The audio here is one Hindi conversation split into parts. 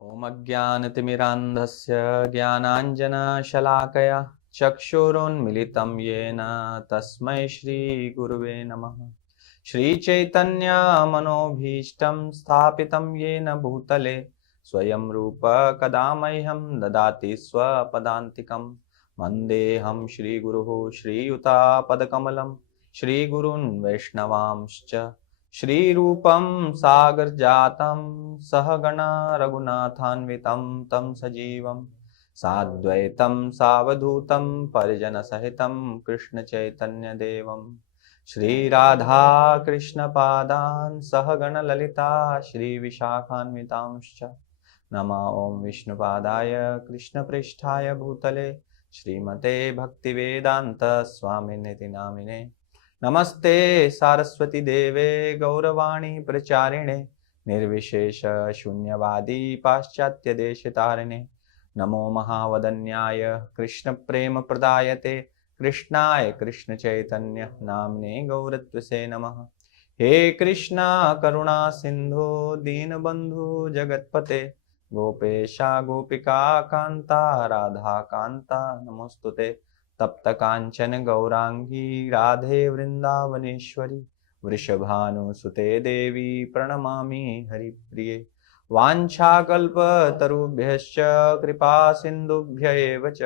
ॐ अज्ञानतिमिरान्धस्य ज्ञानाञ्जनशलाकया चक्षुरुन्मिलितं येन तस्मै श्रीगुरुवे नमः। श्रीचैतन्यमनोभीष्टं स्थापितं येन भूतले स्वयं रूप कदा मह्यं ददाति स्वपदान्तिकं। वन्देऽहं श्रीगुरुः श्रीयुतापदकमलं श्रीगुरून् वैष्णवांश्च श्रीरूपं सागरजातं सहगणा रघुनाथान्वितं तं सजीवं साद्वैतं सावधूतं परिजनसहितं कृष्णचैतन्यदेवं श्रीराधा कृष्णपादान् सहगणललिता श्रीविशाखान्वितांश्च नमः। ॐ विष्णुपादाय कृष्णप्रेष्ठाय भूतले श्रीमते भक्तिवेदान्त स्वामिनेति नामिने नमस्ते सारस्वती देवे गौरवाणी प्रचारिणे निर्विशेष शून्यवादी पाश्चात्य देशतारिणे नमो महावदन्याय कृष्ण प्रेम प्रदायते कृष्णाय कृष्ण चैतन्य नामने गौरत्वसे नमः। हे कृष्णा करुणा सिंधु दीनबंधु जगतपते गोपेशा गोपिका कांता राधा कांता नमोस्तुते। तप्त कांचन गौरांगी राधे वृंदावनेश्वरी वृषभानुसुते देवी प्रणमामि हरिप्रिये। वाञ्छाकल्पतरुभ्यश्च कृपा सिन्धुभ्य एव च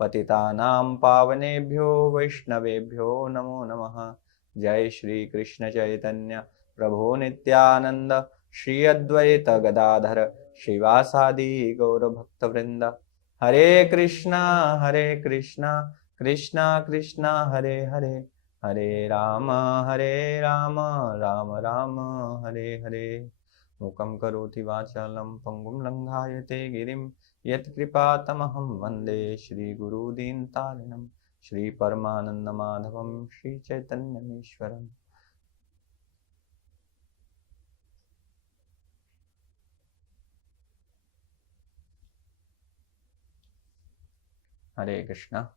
पतितानां पावनेभ्यो वैष्णवेभ्यो नमो नमः। जय श्री कृष्ण चैतन्य प्रभो नित्यानंद श्री अद्वैत गदाधर श्रीवासादि गौर भक्तवृंद। हरे कृष्णा कृष्णा कृष्णा हरे हरे हरे राम राम राम हरे हरे। मूकं करोति वाचालं पंगुं लंघायते गिरिं यत्कृपातमहं वन्दे श्रीगुरुदीनतारिणं श्रीपरमानन्दमाधवं श्रीचैतन्यमीश्वरम्। हरे कृष्णा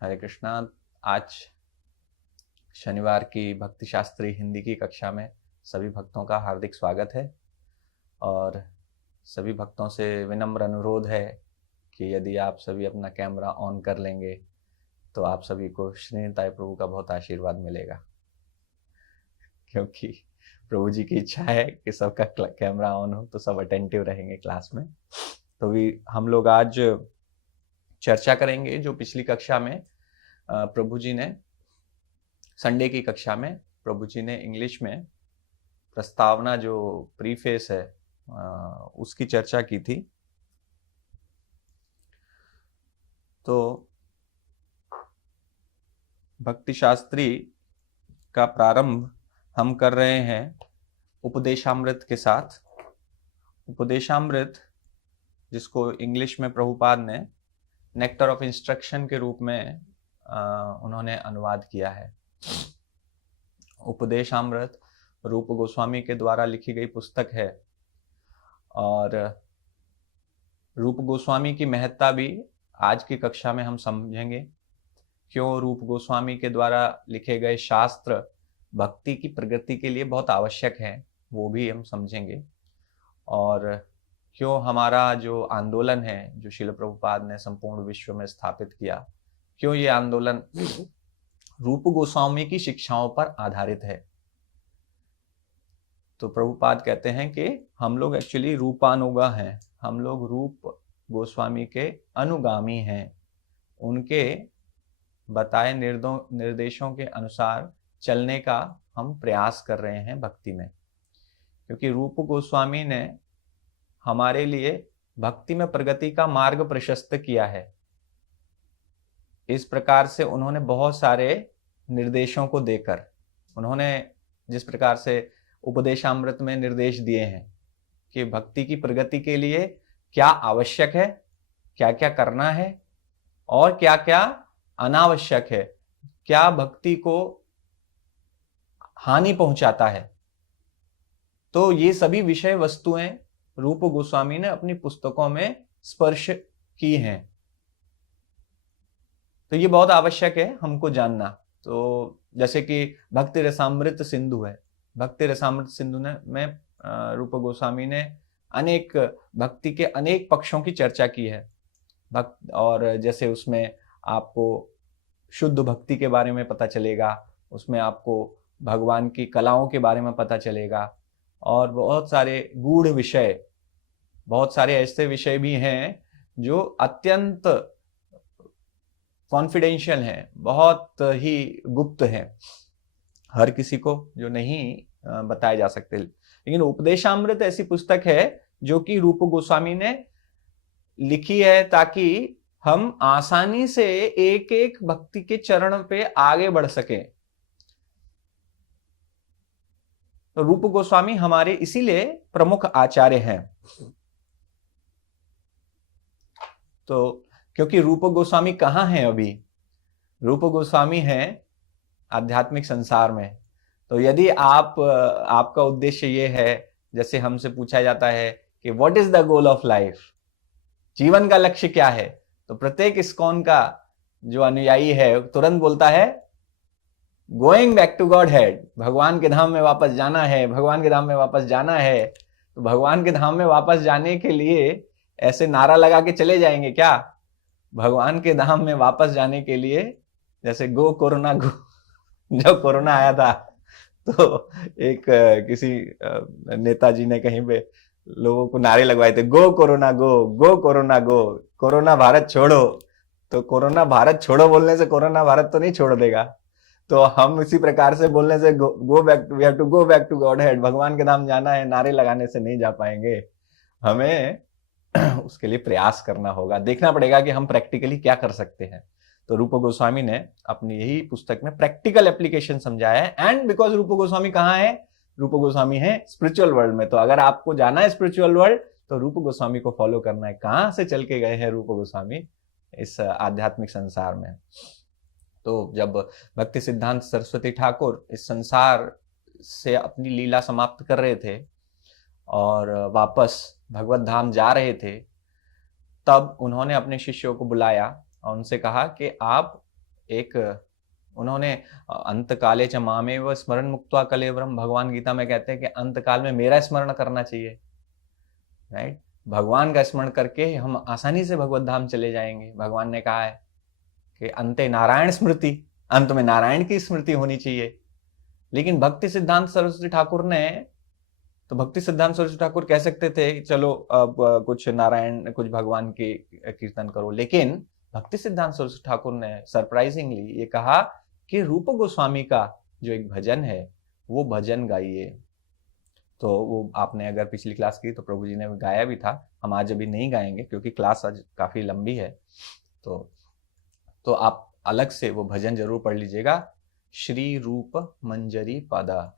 हरे कृष्णा। आज शनिवार की भक्ति शास्त्री हिंदी की कक्षा में सभी भक्तों का हार्दिक स्वागत है और सभी भक्तों से विनम्र अनुरोध है कि यदि आप सभी अपना कैमरा ऑन कर लेंगे तो आप सभी को श्री निताई प्रभु का बहुत आशीर्वाद मिलेगा, क्योंकि प्रभु जी की इच्छा है कि सबका कैमरा ऑन हो तो सब अटेंटिव रहेंगे क्लास में। तो भी हम लोग आज चर्चा करेंगे जो पिछली कक्षा में प्रभु जी ने संडे की कक्षा में प्रभु जी ने इंग्लिश में प्रस्तावना जो प्रीफेस है उसकी चर्चा की थी। तो भक्ति शास्त्री का प्रारंभ हम कर रहे हैं उपदेशामृत के साथ। उपदेशामृत जिसको इंग्लिश में प्रभुपाद ने नेक्टर ऑफ इंस्ट्रक्शन के रूप में उन्होंने अनुवाद किया है। उपदेशामृत रूप गोस्वामी के द्वारा लिखी गई पुस्तक है और रूप गोस्वामी की महत्ता भी आज की कक्षा में हम समझेंगे। क्यों रूप गोस्वामी के द्वारा लिखे गए शास्त्र भक्ति की प्रगति के लिए बहुत आवश्यक है वो भी हम समझेंगे। और क्यों हमारा जो आंदोलन है जो श्रील प्रभुपाद ने संपूर्ण विश्व में स्थापित किया, क्यों ये आंदोलन रूप गोस्वामी की शिक्षाओं पर आधारित है। तो प्रभुपाद कहते हैं कि हम लोग एक्चुअली रूपानुगा हैं, हम लोग रूप गोस्वामी के अनुगामी हैं, उनके बताए निर्देशों के अनुसार चलने का हम प्रयास कर रहे हैं भक्ति में। क्योंकि रूप गोस्वामी ने हमारे लिए भक्ति में प्रगति का मार्ग प्रशस्त किया है। इस प्रकार से उन्होंने बहुत सारे निर्देशों को देकर, उन्होंने जिस प्रकार से उपदेशामृत में निर्देश दिए हैं कि भक्ति की प्रगति के लिए क्या आवश्यक है, क्या क्या करना है और क्या क्या अनावश्यक है, क्या भक्ति को हानि पहुंचाता है, तो ये सभी विषय वस्तुएं रूप गोस्वामी ने अपनी पुस्तकों में स्पर्श की हैं। तो ये बहुत आवश्यक है हमको जानना। तो जैसे कि भक्ति रसामृत सिंधु है, भक्ति रसामृत सिंधु में रूप गोस्वामी ने अनेक भक्ति के अनेक पक्षों की चर्चा की है। भक्त, और जैसे उसमें आपको शुद्ध भक्ति के बारे में पता चलेगा, उसमें आपको भगवान की कलाओं के बारे में पता चलेगा, और बहुत सारे गूढ़ विषय, बहुत सारे ऐसे विषय भी हैं जो अत्यंत कॉन्फिडेंशियल हैं, बहुत ही गुप्त हैं, हर किसी को जो नहीं बताए जा सकते। लेकिन उपदेशामृत ऐसी पुस्तक है जो कि रूप गोस्वामी ने लिखी है ताकि हम आसानी से एक एक भक्ति के चरण पे आगे बढ़ सके। तो रूप गोस्वामी हमारे इसीलिए प्रमुख आचार्य हैं। तो क्योंकि रूप गोस्वामी कहाँ हैं अभी? रूप गोस्वामी हैं आध्यात्मिक संसार में। तो यदि आपका उद्देश्य ये है, जैसे हमसे पूछा जाता है कि what is the goal of life, जीवन का लक्ष्य क्या है, तो प्रत्येक इस्कॉन का जो अनुयायी है तुरंत बोलता है going back to Godhead, भगवान के धाम में वापस जाना है, भगवान के धाम में वापस जाना है। तो भगवान के धाम में वापस जाने के लिए ऐसे नारा लगा के चले जाएंगे क्या? भगवान के धाम में वापस जाने के लिए जैसे गो कोरोना गो, जब कोरोना आया था तो एक किसी नेताजी ने कहीं पे लोगों को नारे लगवाए थे, गो कोरोना गो, गो कोरोना गो, कोरोना भारत छोड़ो। तो कोरोना भारत छोड़ो बोलने से कोरोना भारत तो नहीं छोड़ देगा। तो हम इसी प्रकार से बोलने से go back, we have to go back to Godhead, भगवान के धाम जाना है, नारे लगाने से नहीं जा पाएंगे। हमें उसके लिए प्रयास करना होगा, देखना पड़ेगा कि हम प्रैक्टिकली क्या कर सकते हैं। तो रूप गोस्वामी ने अपनी यही पुस्तक में प्रैक्टिकल एप्लीकेशन समझाया है। एंड बिकॉज रूप गोस्वामी कहाँ है? रूप गोस्वामी है स्पिरिचुअल वर्ल्ड में। तो अगर आपको जाना है स्पिरिचुअल वर्ल्ड तो रूप गोस्वामी को फॉलो करना है। कहां से चल के गए हैं रूप गोस्वामी इस आध्यात्मिक संसार में? तो जब भक्ति सिद्धांत सरस्वती ठाकुर इस संसार से अपनी लीला समाप्त कर रहे थे और वापस भगवत धाम जा रहे थे, तब उन्होंने अपने शिष्यों को बुलाया और उनसे कहा कि आप उन्होंने अंत काले च मामेव स्मरण मुक्त्वा कलेवरम, भगवान गीता में कहते हैं कि अंत काल में मेरा स्मरण करना चाहिए, राइट? भगवान का स्मरण करके हम आसानी से भगवत धाम चले जाएंगे। भगवान ने कहा है कि अंते नारायण स्मृति, अंत में नारायण की स्मृति होनी चाहिए। लेकिन भक्ति सिद्धांत सरस्वती ठाकुर ने, तो भक्ति सिद्धांत सरस्वती ठाकुर कह सकते थे चलो अब कुछ नारायण कुछ भगवान के कीर्तन करो, लेकिन भक्ति सिद्धांत सरस्वती ठाकुर ने सरप्राइजिंगली ये कहा कि रूप गोस्वामी का जो एक भजन है वो भजन गाइए। तो वो आपने अगर पिछली क्लास की तो प्रभु जी ने गाया भी था, हम आज अभी नहीं गाएंगे क्योंकि क्लास आज काफी लंबी है। तो आप अलग से वो भजन जरूर पढ़ लीजिएगा, श्री रूप मंजरी पदा,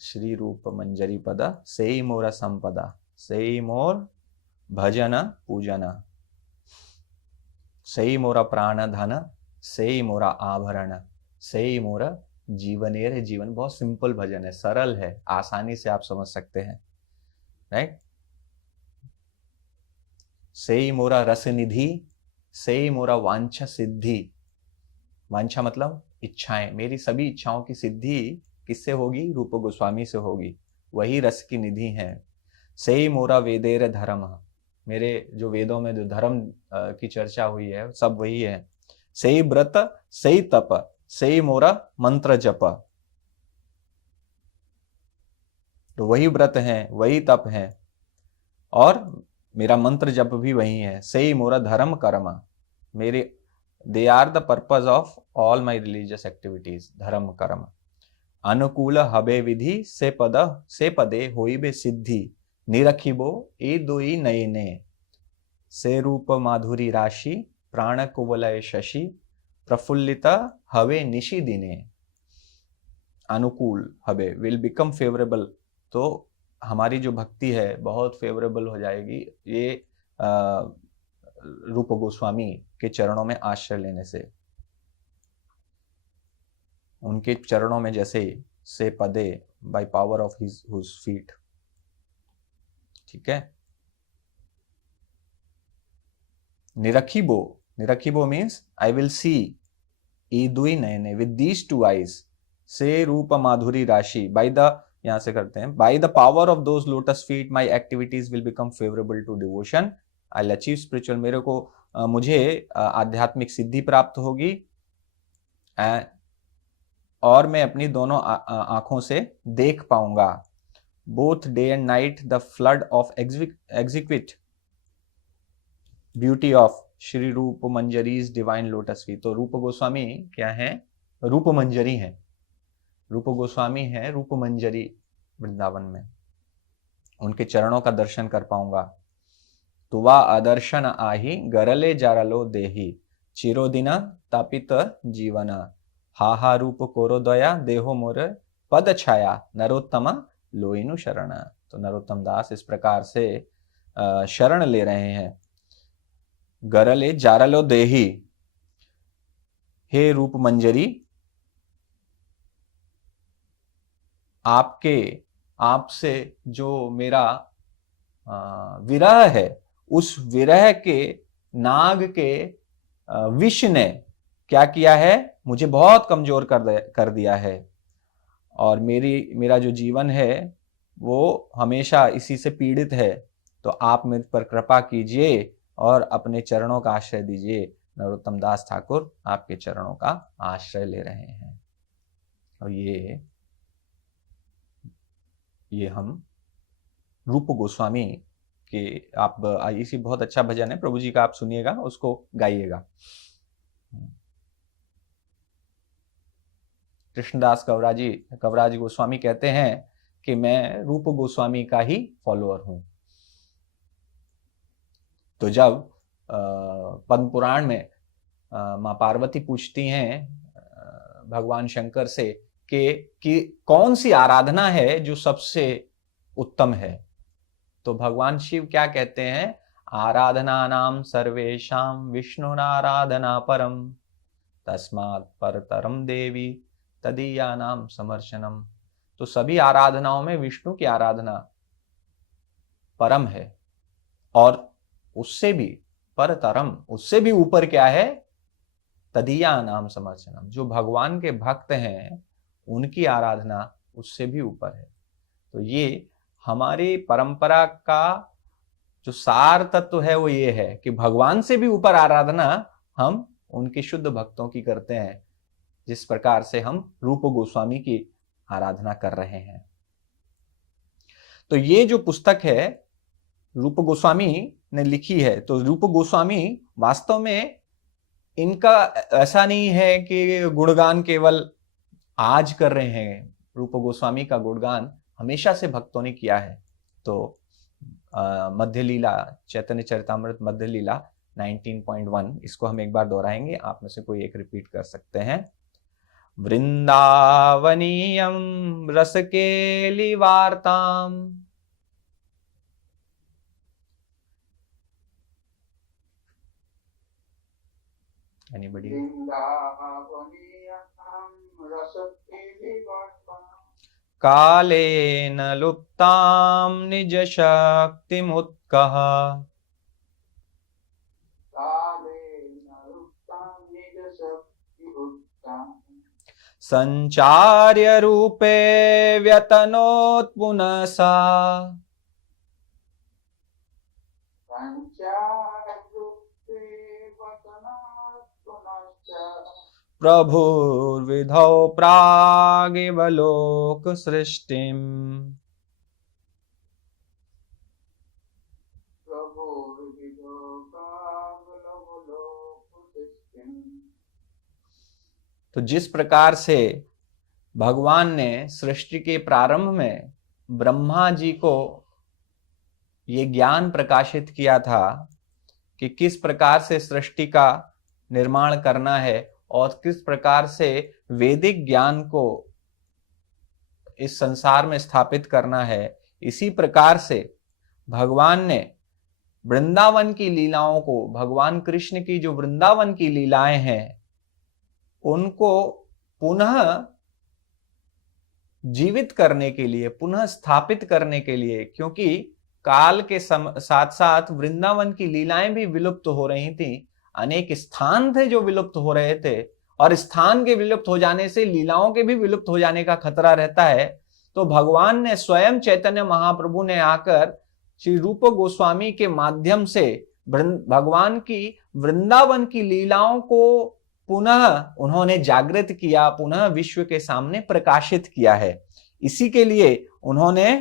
श्री रूप मंजरी पदा, सेई मोरा संपदा, सेई मोर भजन पूजन, सेई मोरा प्राण धन, सेई मोरा आभरण, सेई मोरा जीवनेर जीवन। बहुत सिंपल भजन है, सरल है, आसानी से आप समझ सकते हैं, राइट? सेई मोरा रस निधि, सेई मोरा वांछा सिद्धि। वांछा मतलब इच्छाएं, मेरी सभी इच्छाओं की सिद्धि किससे होगी? रूप गोस्वामी से होगी, वही रस की निधि है। सेई मोरा वेदेर धर्म, मेरे जो वेदों में जो धर्म की चर्चा हुई है सब वही है। सेई व्रत, सेई तप, सेई मोरा मंत्र जप, तो वही व्रत है, वही तप है और मेरा मंत्र जप भी वही है। सेई मोरा धर्म कर्म, मेरे they are the purpose of all my religious activities, धर्म कर्म। अनुकूल हबे विधि से पदे होइबे सिद्धि, निरखिबो ए दोई नयने, से रूप माधुरी राशि, प्राण कुवलय शशि, प्रफुल्लित हवे निशि दिने। अनुकूल हबे विल बिकम फेवरेबल, तो हमारी जो भक्ति है बहुत फेवरेबल हो जाएगी ये रूप गोस्वामी के चरणों में आश्रय लेने से। उनके चरणों में जैसे से पदे, by power of his feet, ठीक है? निरखिबो, निरखिबो मीन्स आई विल सी, ईदुई नयने, विद दीज टू आईज, से रूप माधुरी राशि, बाय द यहां से करते हैं, by the power of those lotus feet my activities will become favourable to devotion, I achieve spiritual, मेरे को मुझे आध्यात्मिक सिद्धि प्राप्त होगी, और मैं अपनी दोनों आंखों से देख पाऊंगा, both day and night the flood of exquisite beauty of Shri Rupa Manjari's divine lotus feet. तो रूप गोस्वामी क्या है? रूप मंजरी है, रूप गोस्वामी है रूप मंजरी वृंदावन में, उनके चरणों का दर्शन कर पाऊंगा। तुवा अदर्शन आही गरले जारलो देही, चिरोदिना तापित जीवन, हाहा रूप कोरोदया देहो मोर पद छाया, नरोत्तम लोइनु शरण। तो नरोत्तम दास इस प्रकार से शरण ले रहे हैं, गरले जारलो देही, हे रूप मंजरी, आपसे जो मेरा विरह है, उस विरह के नाग के विष ने क्या किया है, मुझे बहुत कमजोर कर दिया है, और मेरा जो जीवन है वो हमेशा इसी से पीड़ित है। तो आप मेरे पर कृपा कीजिए और अपने चरणों का आश्रय दीजिए। नरोत्तम दास ठाकुर आपके चरणों का आश्रय ले रहे हैं। और ये हम रूप गोस्वामी के, आप इसी बहुत अच्छा भजन है प्रभु जी का, आप सुनिएगा, उसको गाइएगा। कृष्णदास कवराज गोस्वामी कहते हैं कि मैं रूप गोस्वामी का ही फॉलोअर हूं। तो जब पद्म पुराण में मां पार्वती पूछती हैं भगवान शंकर से कि कौन सी आराधना है जो सबसे उत्तम है, तो भगवान शिव क्या कहते हैं, आराधना नाम सर्वेशाम विष्णुराराधना परम, तस्मात् परतरम देवी तदीया नाम समर्शनम। तो सभी आराधनाओं में विष्णु की आराधना परम है, और उससे भी परतरम, उससे भी ऊपर क्या है, तदीया नाम समर्शनम, जो भगवान के भक्त हैं उनकी आराधना उससे भी ऊपर है। तो ये हमारी परंपरा का जो सार तत्व है वो ये है कि भगवान से भी ऊपर आराधना हम उनके शुद्ध भक्तों की करते हैं, जिस प्रकार से हम रूप गोस्वामी की आराधना कर रहे हैं। तो ये जो पुस्तक है रूप गोस्वामी ने लिखी है, तो रूप गोस्वामी वास्तव में इनका ऐसा नहीं है कि गुणगान केवल आज कर रहे हैं, रूप गोस्वामी का गुणगान हमेशा से भक्तों ने किया है। तो मध्य लीला, चैतन्य चरितामृत मध्य लीला 19.1, इसको हम एक बार दोहराएंगे, आप में से कोई एक रिपीट कर सकते हैं। वृंदावनीयम रसकेली वार्ताम, एनीबॉडी? कालेन लुप्तां निज शक्तिमुत्कः, संचार्य रूपे व्यतनोत् पुनः सा, प्रभुर्विधौ प्रागिव लोक सृष्टिम्। तो जिस प्रकार से भगवान ने सृष्टि के प्रारंभ में ब्रह्मा जी को ये ज्ञान प्रकाशित किया था कि किस प्रकार से सृष्टि का निर्माण करना है और किस प्रकार से वैदिक ज्ञान को इस संसार में स्थापित करना है, इसी प्रकार से भगवान ने वृंदावन की लीलाओं को, भगवान कृष्ण की जो वृंदावन की लीलाएं हैं उनको पुनः जीवित करने के लिए, पुनः स्थापित करने के लिए, क्योंकि काल के साथ साथ वृंदावन की लीलाएं भी विलुप्त हो रही थी, अनेक स्थान थे जो विलुप्त हो रहे थे, और स्थान के विलुप्त हो जाने से लीलाओं के भी विलुप्त हो जाने का खतरा रहता है। तो भगवान ने स्वयं चैतन्य महाप्रभु ने आकर श्री रूप गोस्वामी के माध्यम से भगवान की वृंदावन की लीलाओं को पुनः उन्होंने जागृत किया, पुनः विश्व के सामने प्रकाशित किया है। इसी के लिए उन्होंने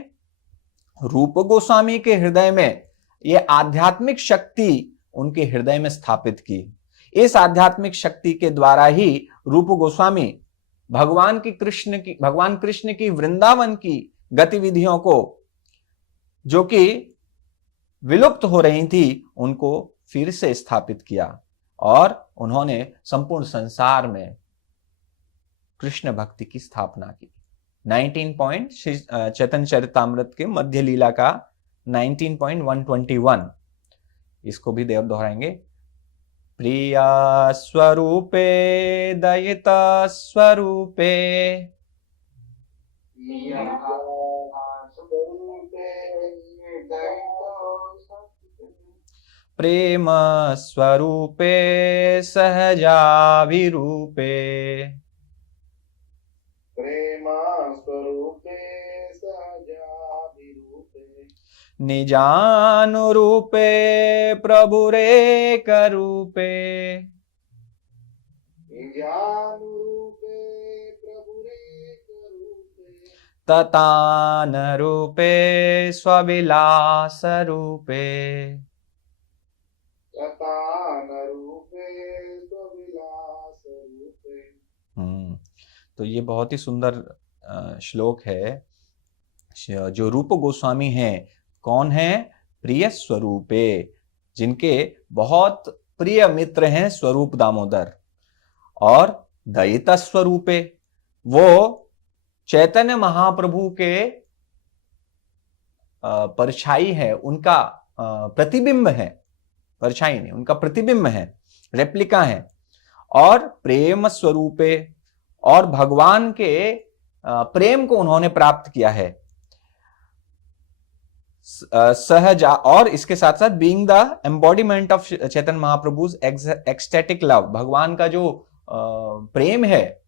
रूप गोस्वामी के हृदय में ये आध्यात्मिक शक्ति उनके हृदय में स्थापित की। इस आध्यात्मिक शक्ति के द्वारा ही रूप गोस्वामी भगवान कृष्ण की वृंदावन की गतिविधियों को, जो कि विलुप्त हो रही थी, उनको फिर से स्थापित किया और उन्होंने संपूर्ण संसार में कृष्ण भक्ति की स्थापना की। 19 चैतन्य चरितामृत के मध्य लीला का 19.121, इसको भी देव दोहराएंगे। प्रिया स्वरूपे दयिता स्वरूपे प्रेम स्वरूपे सहजाभिरूपे निजानुरूपे प्रभुरेक रूपे ततानरूपे स्वविलास रूपे। तो ये बहुत ही सुंदर श्लोक है। जो रूप गोस्वामी हैं, कौन है? प्रिय स्वरूपे, जिनके बहुत प्रिय मित्र हैं स्वरूप दामोदर। और दयिता स्वरूपे, वो चैतन्य महाप्रभु के परछाई है, उनका प्रतिबिंब है, परछाई नहीं, उनका प्रतिबिंब है, रेप्लिका है। और प्रेम स्वरूपे, और भगवान के प्रेम को उन्होंने प्राप्त किया है। सहजा, और इसके साथ साथ being the embodiment of Chaitanya Mahaprabhu's ecstatic love, भगवान का जो प्रेम है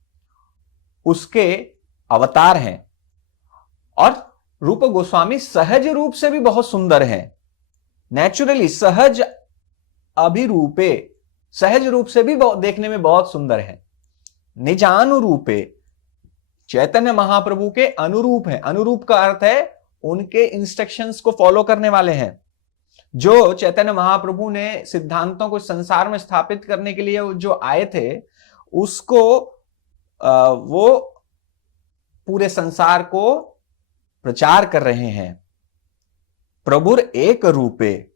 उसके अवतार हैं। और रूप गोस्वामी सहज रूप से भी बहुत सुंदर हैं, नेचुरली सहज अभिरूपे, सहज रूप से भी देखने में बहुत सुंदर है। निजानुरूपे, चैतन्य महाप्रभु के अनुरूप है। अनुरूप का अर्थ है उनके इंस्ट्रक्शंस को फॉलो करने वाले हैं। जो चैतन्य महाप्रभु ने सिद्धांतों को संसार में स्थापित करने के लिए जो आए थे, उसको वो पूरे संसार को प्रचार कर रहे हैं। प्रभुर एक रूपे,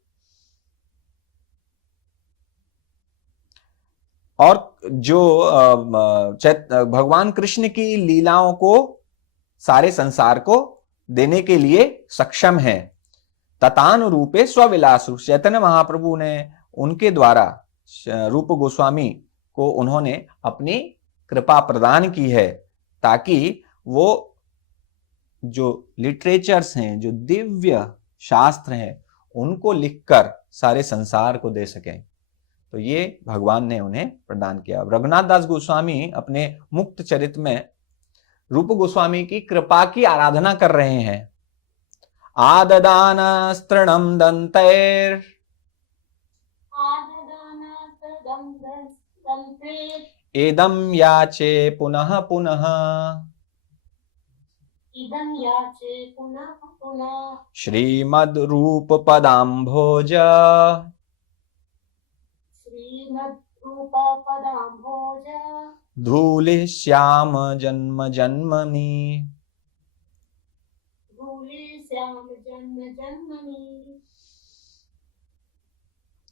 और जो भगवान कृष्ण की लीलाओं को सारे संसार को देने के लिए सक्षम है। ततानुरूपे स्वविलास, चैतन्य महाप्रभु ने उनके द्वारा रूप गोस्वामी को उन्होंने अपनी कृपा प्रदान की है, ताकि वो जो लिटरेचर्स हैं, जो दिव्य शास्त्र हैं, उनको लिखकर सारे संसार को दे सकें। तो ये भगवान ने उन्हें प्रदान किया। रघुनाथ दास गोस्वामी अपने मुक्त चरित में रूप गोस्वामी की कृपा की आराधना कर रहे हैं। आददान स्तृणम दंतैर एदम याचे पुनः पुनः श्रीमद् रूप पदाम्भोज धूलि श्याम जन्म जन्मनि।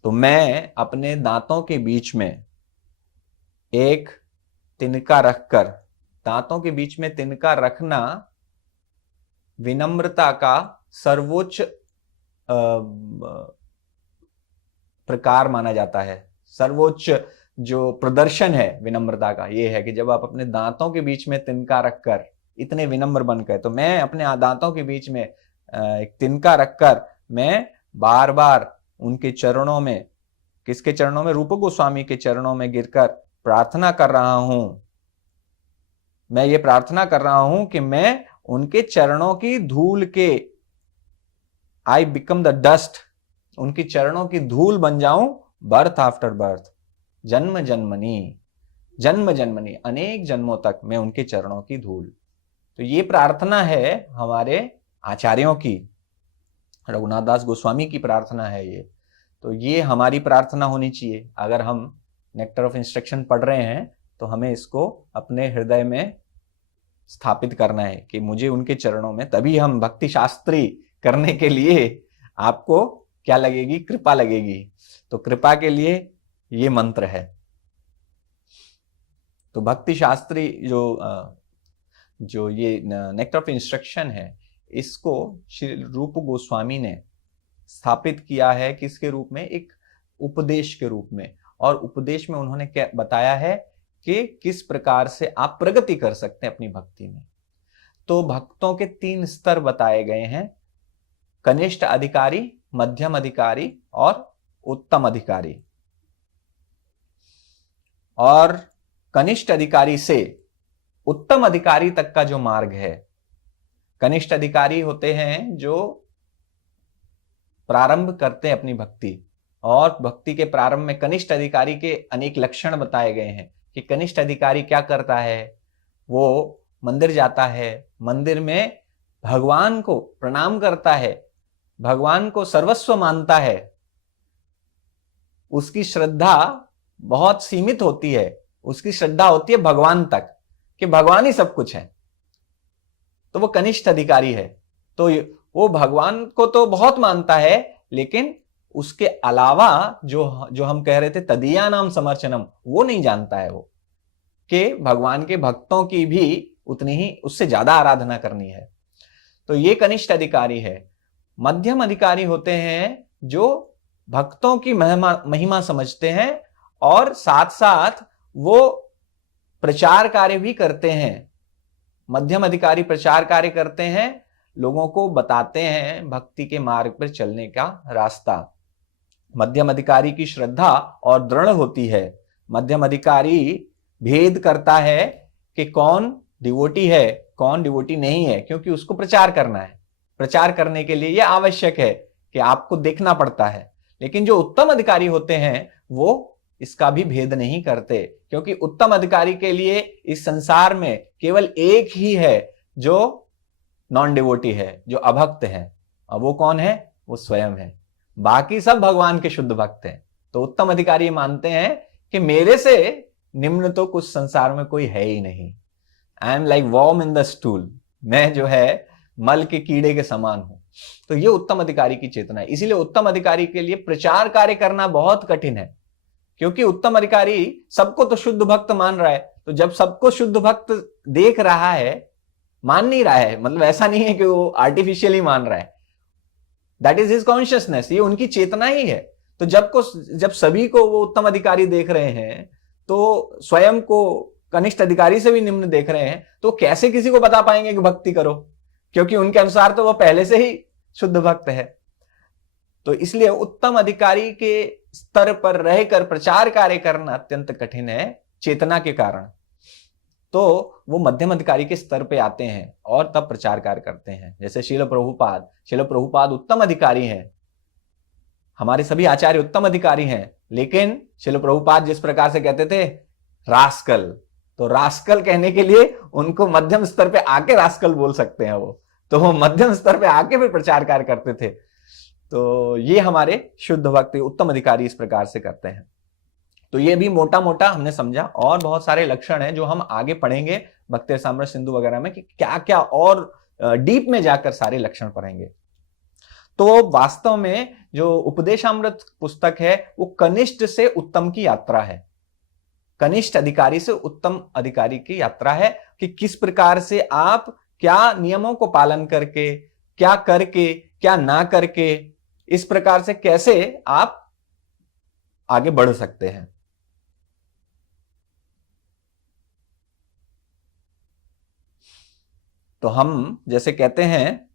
तो मैं अपने दांतों के बीच में एक तिनका रखकर, दांतों के बीच में तिनका रखना विनम्रता का सर्वोच्च प्रकार माना जाता है। सर्वोच्च जो प्रदर्शन है विनम्रता का, ये है कि जब आप अपने दांतों के बीच में तिनका रखकर इतने विनम्र बनकर, तो मैं अपने दांतों के बीच में एक तिनका रखकर मैं बार बार उनके चरणों में, किसके चरणों में? रूप गोस्वामी के चरणों में गिरकर प्रार्थना कर रहा हूं। मैं ये प्रार्थना कर रहा हूं कि मैं उनके चरणों की धूल के, आई बिकम द डस्ट, उनकी चरणों की धूल बन जाऊं, बर्थ आफ्टर बर्थ, जन्म जन्मनी, जन्म जन्मनी, अनेक जन्मों तक मैं उनके चरणों की धूल। तो ये प्रार्थना है हमारे आचार्यों की, रघुनाथ दास गोस्वामी की प्रार्थना है ये। तो ये हमारी प्रार्थना होनी चाहिए। अगर हम नेक्टर ऑफ इंस्ट्रक्शन पढ़ रहे हैं तो हमें इसको अपने हृदय में स्थापित करना है कि मुझे उनके चरणों में, तभी हम भक्ति शास्त्री करने के लिए आपको क्या लगेगी, कृपा लगेगी। तो कृपा के लिए ये मंत्र है। तो भक्ति शास्त्री जो ये नेक्टर ऑफ इंस्ट्रक्शन है, इसको श्री रूप गोस्वामी ने स्थापित किया है किसके रूप में, एक उपदेश के रूप में। और उपदेश में उन्होंने क्या बताया है कि किस प्रकार से आप प्रगति कर सकते हैं अपनी भक्ति में। तो भक्तों के 3 स्तर बताए गए हैं, कनिष्ठ अधिकारी, मध्यम अधिकारी और उत्तम अधिकारी। और कनिष्ठ अधिकारी से उत्तम अधिकारी तक का जो मार्ग है, कनिष्ठ अधिकारी होते हैं जो प्रारंभ करते हैं अपनी भक्ति, और भक्ति के प्रारंभ में कनिष्ठ अधिकारी के अनेक लक्षण बताए गए हैं कि कनिष्ठ अधिकारी क्या करता है। वो मंदिर जाता है, मंदिर में भगवान को प्रणाम करता है, भगवान को सर्वस्व मानता है, उसकी श्रद्धा बहुत सीमित होती है, उसकी श्रद्धा होती है भगवान तक, कि भगवान ही सब कुछ है। तो वो कनिष्ठ अधिकारी है। तो वो भगवान को तो बहुत मानता है, लेकिन उसके अलावा जो हम कह रहे थे तदीया नाम समर्चनम, वो नहीं जानता है वो, कि भगवान के भक्तों की भी उतनी ही, उससे ज्यादा आराधना करनी है। तो ये कनिष्ठ अधिकारी है। मध्यम अधिकारी होते हैं जो भक्तों की महिमा समझते हैं और साथ साथ वो प्रचार कार्य भी करते हैं। मध्यम अधिकारी प्रचार कार्य करते हैं, लोगों को बताते हैं भक्ति के मार्ग पर चलने का रास्ता। मध्यम अधिकारी की श्रद्धा और दृढ़ होती है। मध्यम अधिकारी भेद करता है कि कौन डिवोटी है, कौन डिवोटी नहीं है, क्योंकि उसको प्रचार करना है। प्रचार करने के लिए यह आवश्यक है कि आपको देखना पड़ता है। लेकिन जो उत्तम अधिकारी होते हैं वो इसका भी भेद नहीं करते, क्योंकि उत्तम अधिकारी के लिए इस संसार में केवल एक ही है जो नॉन डिवोटी है, जो अभक्त है। और वो कौन है? वो स्वयं है। बाकी सब भगवान के शुद्ध भक्त हैं। तो उत्तम अधिकारी मानते हैं कि मेरे से निम्न तो कुछ संसार में कोई है ही नहीं। I am like worm in the stool, मैं जो है मल के कीड़े के समान हूं। तो ये उत्तम अधिकारी की चेतना है। इसीलिए उत्तम अधिकारी के लिए प्रचार कार्य करना बहुत कठिन है, क्योंकि उत्तम अधिकारी सबको तो शुद्ध भक्त मान रहा है। तो जब सबको शुद्ध भक्त देख रहा है, मान नहीं रहा है, मतलब ऐसा नहीं है कि वो आर्टिफिशियली मान रहा है, दैट इज हिज कॉन्शियसनेस, ये उनकी चेतना ही है। तो जब सभी को वो उत्तम अधिकारी देख रहे हैं, तो स्वयं को कनिष्ठ अधिकारी से भी निम्न देख रहे हैं, तो कैसे किसी को बता पाएंगे कि भक्ति करो, क्योंकि उनके अनुसार तो वो पहले से ही शुद्ध भक्त है। तो इसलिए उत्तम अधिकारी के स्तर पर रहकर प्रचार कार्य करना अत्यंत कठिन है चेतना के कारण। तो वो मध्यम अधिकारी के स्तर पे आते हैं और तब प्रचार कार्य करते हैं। जैसे शील प्रभुपाद उत्तम अधिकारी हैं, हमारे सभी आचार्य उत्तम अधिकारी हैं, लेकिन शील प्रभुपाद जिस प्रकार से कहते थे रास्कल, तो रास्कल कहने के लिए उनको मध्यम स्तर पे आके रास्कल बोल सकते हैं वो, तो वो मध्यम स्तर पे आके भी प्रचार कार्य करते थे। तो ये हमारे शुद्ध भक्त उत्तम अधिकारी इस प्रकार से करते हैं। तो ये भी मोटा मोटा हमने समझा, और बहुत सारे लक्षण हैं जो हम आगे पढ़ेंगे भक्ति रसामृत सिंधु वगैरह में, कि क्या क्या और डीप में जाकर सारे लक्षण पढ़ेंगे। तो वास्तव में जो उपदेशामृत पुस्तक है वो कनिष्ठ से उत्तम की यात्रा है, कनिष्ठ अधिकारी से उत्तम अधिकारी की यात्रा है, कि किस प्रकार से आप क्या नियमों को पालन करके, क्या ना करके, इस प्रकार से कैसे आप आगे बढ़ सकते हैं। तो हम जैसे कहते हैं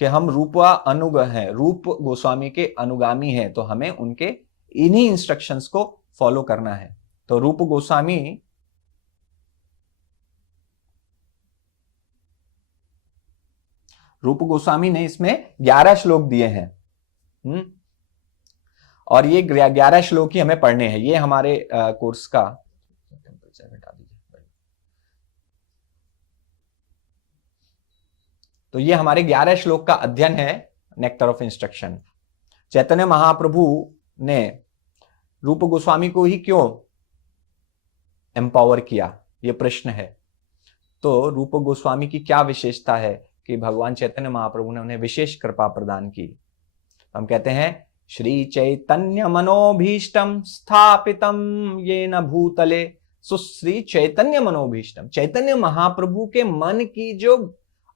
कि हम रूपा अनुग हैं, रूप गोस्वामी के अनुगामी हैं, तो हमें उनके इन्हीं इंस्ट्रक्शंस को फॉलो करना है। तो रूप गोस्वामी रूप गोस्वामी ने इसमें 11 श्लोक दिए हैं। और ये 11 श्लोक ही हमें पढ़ने हैं। ये हमारे कोर्स का टेम्परेचर घटा दीजिए। तो ये हमारे 11 श्लोक का अध्ययन है, nectar of instruction. Chaitanya Mahaprabhu ने रूप गोस्वामी को ही क्यों एम्पावर किया, ये प्रश्न है। तो रूप गोस्वामी की क्या विशेषता है कि भगवान चैतन्य महाप्रभु ने उन्हें विशेष कृपा प्रदान की। हम कहते हैं श्री चैतन्य मनोभीष्टम स्थापितम येन भूतले। सो श्री चैतन्य मनोभीष्टम, चैतन्य महाप्रभु के मन की जो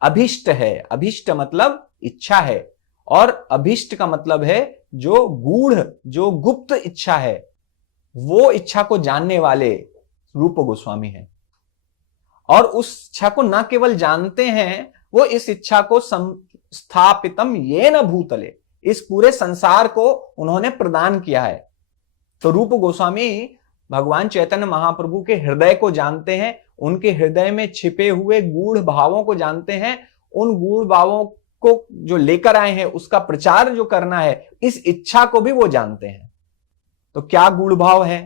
अभिष्ट है, अभिष्ट मतलब इच्छा है, और अभिष्ट का मतलब है जो गूढ़, जो गुप्त इच्छा है, वो इच्छा को जानने वाले रूप गोस्वामी हैं। और उस इच्छा को न केवल जानते हैं, वो इस इच्छा को स्थापितम येन भूतले, इस पूरे संसार को उन्होंने प्रदान किया है। तो रूप गोस्वामी भगवान चैतन्य महाप्रभु के हृदय को जानते हैं, उनके हृदय में छिपे हुए गूढ़ भावों को जानते हैं, उन गूढ़ भावों को जो लेकर आए हैं उसका प्रचार जो करना है, इस इच्छा को भी वो जानते हैं। तो क्या गूढ़ भाव है?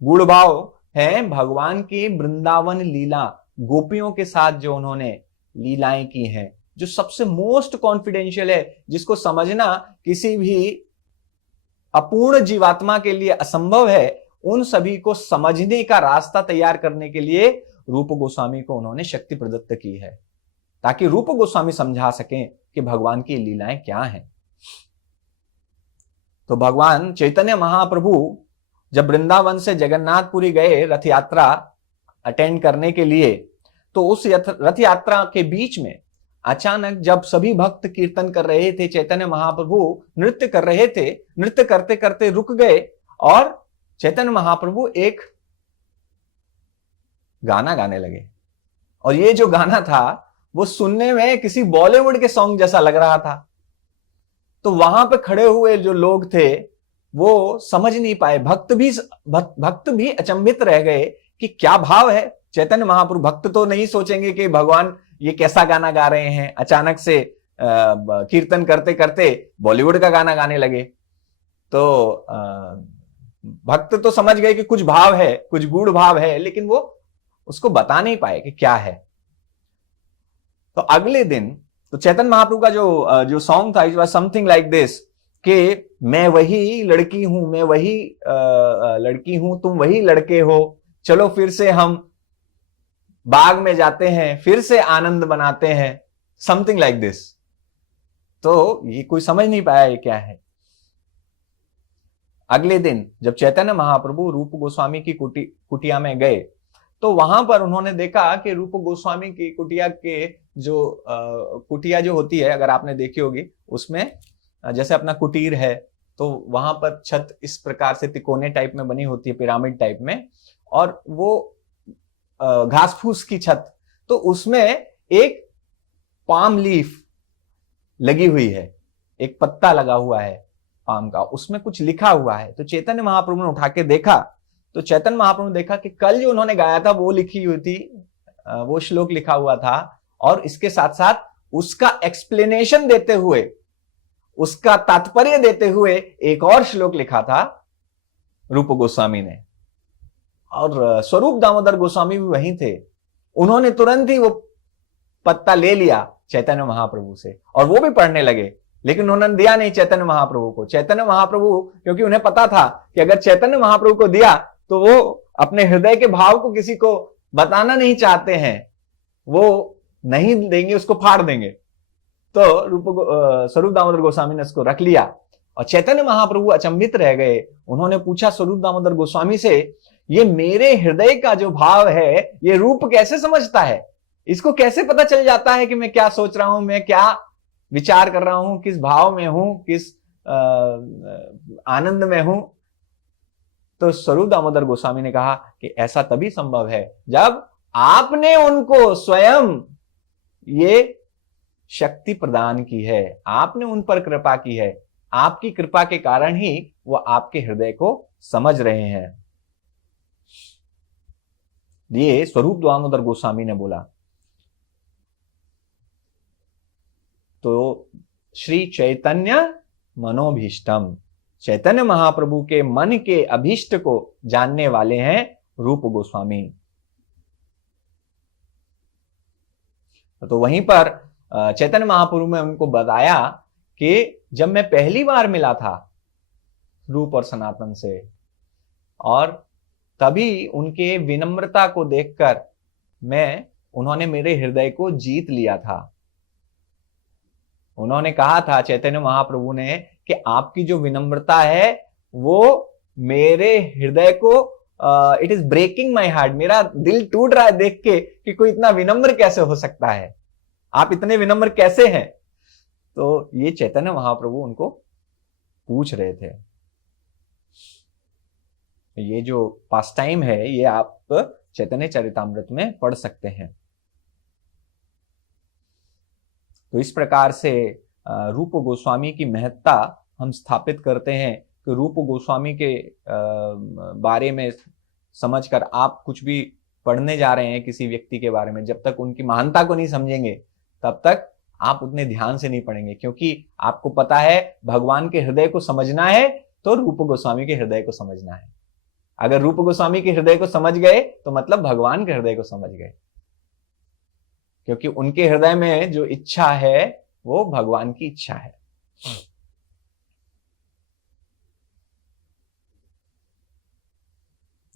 गूढ़ भाव है भगवान की वृंदावन लीला, गोपियों के साथ जो उन्होंने लीलाएं की हैं, जो सबसे मोस्ट कॉन्फिडेंशियल है, जिसको समझना किसी भी अपूर्ण जीवात्मा के लिए असंभव है, उन सभी को समझने का रास्ता तैयार करने के लिए रूप गोस्वामी को उन्होंने शक्ति प्रदत्त की है, ताकि रूप गोस्वामी समझा सकें कि भगवान की लीलाएं क्या हैं। तो भगवान चैतन्य महाप्रभु जब वृंदावन से जगन्नाथपुरी गए रथ यात्रा अटेंड करने के लिए, तो उस रथ यात्रा के बीच में अचानक जब सभी भक्त कीर्तन कर रहे थे, चैतन्य महाप्रभु नृत्य कर रहे थे, नृत्य करते करते रुक गए और चैतन्य महाप्रभु एक गाना गाने लगे। और ये जो गाना था वो सुनने में किसी बॉलीवुड के सॉन्ग जैसा लग रहा था। तो वहां पे खड़े हुए जो लोग थे वो समझ नहीं पाए, भक्त भी अचंभित रह गए कि क्या भाव है। चैतन्य महाप्रभु, भक्त तो नहीं सोचेंगे कि भगवान ये कैसा गाना गा रहे हैं, अचानक से कीर्तन करते करते बॉलीवुड का गाना गाने लगे। तो भक्त तो समझ गए कि कुछ भाव है, कुछ गूढ़ भाव है, लेकिन वो उसको बता नहीं पाए कि क्या है। तो अगले दिन तो चैतन्य महाप्रभु का जो सॉन्ग था, it was something like this कि मैं वही लड़की हूं, मैं वही लड़की हूं, तुम वही लड़के हो, चलो फिर से हम बाग में जाते हैं, फिर से आनंद बनाते हैं, समथिंग लाइक दिस। तो ये कोई समझ नहीं पाया ये क्या है। अगले दिन जब चैतन्य महाप्रभु रूप गोस्वामी की कुटिया में गए, तो वहां पर उन्होंने देखा कि रूप गोस्वामी की कुटिया के जो कुटिया जो होती है, अगर आपने देखी होगी, उसमें जैसे अपना कुटीर है तो वहां पर छत इस प्रकार से तिकोने टाइप में बनी होती है, पिरामिड टाइप में, और वो घास फूस की छत, तो उसमें एक पाम लीफ लगी हुई है, एक पत्ता लगा हुआ है पाम का, उसमें कुछ लिखा हुआ है। तो चैतन्य महाप्रभु ने उठा के देखा, तो चैतन्य महाप्रभु ने देखा कि कल जो उन्होंने गाया था वो लिखी हुई थी, वो श्लोक लिखा हुआ था, और इसके साथ साथ उसका एक्सप्लेनेशन देते हुए, उसका तात्पर्य देते हुए एक और श्लोक लिखा था रूप गोस्वामी ने। और स्वरूप दामोदर गोस्वामी भी वहीं थे। उन्होंने तुरंत ही वो पत्ता ले लिया चैतन्य महाप्रभु से और वो भी पढ़ने लगे, लेकिन उन्होंने दिया नहीं चैतन्य महाप्रभु को। चैतन्य महाप्रभु, क्योंकि उन्हें पता था कि अगर चैतन्य महाप्रभु को दिया तो वो अपने हृदय के भाव को किसी को बताना नहीं चाहते हैं, वो नहीं देंगे, उसको फाड़ देंगे। तो स्वरूप दामोदर गोस्वामी ने उसको रख लिया और चैतन्य महाप्रभु अचंभित रह गए। उन्होंने पूछा स्वरूप दामोदर गोस्वामी से, ये मेरे हृदय का जो भाव है ये रूप कैसे समझता है, इसको कैसे पता चल जाता है कि मैं क्या सोच रहा हूं, मैं क्या विचार कर रहा हूं, किस भाव में हूं, किस आनंद में हूं। तो स्वरूप दामोदर गोस्वामी ने कहा कि ऐसा तभी संभव है जब आपने उनको स्वयं ये शक्ति प्रदान की है, आपने उन पर कृपा की है, आपकी कृपा के कारण ही वो आपके हृदय को समझ रहे हैं। ये स्वरूप दामोदर गोस्वामी ने बोला। तो श्री चैतन्य मनोभीष्टम, चैतन्य महाप्रभु के मन के अभीष्ट को जानने वाले हैं रूप गोस्वामी। तो वहीं पर चैतन्य महाप्रभु ने उनको बताया कि जब मैं पहली बार मिला था रूप और सनातन से, और तभी उनके विनम्रता को देखकर उन्होंने मेरे हृदय को जीत लिया था। उन्होंने कहा था चैतन्य महाप्रभु ने कि आपकी जो विनम्रता है वो मेरे हृदय को it is breaking my heart, मेरा दिल टूट रहा है देख के कि कोई इतना विनम्र कैसे हो सकता है, आप इतने विनम्र कैसे हैं। तो ये चैतन्य महाप्रभु उनको पूछ रहे थे। ये जो पास टाइम है ये आप चैतन्य चरितामृत में पढ़ सकते हैं। तो इस प्रकार से रूप गोस्वामी की महत्ता हम स्थापित करते हैं कि रूप गोस्वामी के बारे में समझकर आप कुछ भी पढ़ने जा रहे हैं किसी व्यक्ति के बारे में, जब तक उनकी महानता को नहीं समझेंगे तब तक आप उतने ध्यान से नहीं पढ़ेंगे, क्योंकि आपको पता है भगवान के हृदय को समझना है तो रूप गोस्वामी के हृदय को समझना है। अगर रूप गोस्वामी के हृदय को समझ गए तो मतलब भगवान के हृदय को समझ गए, क्योंकि उनके हृदय में जो इच्छा है वो भगवान की इच्छा है।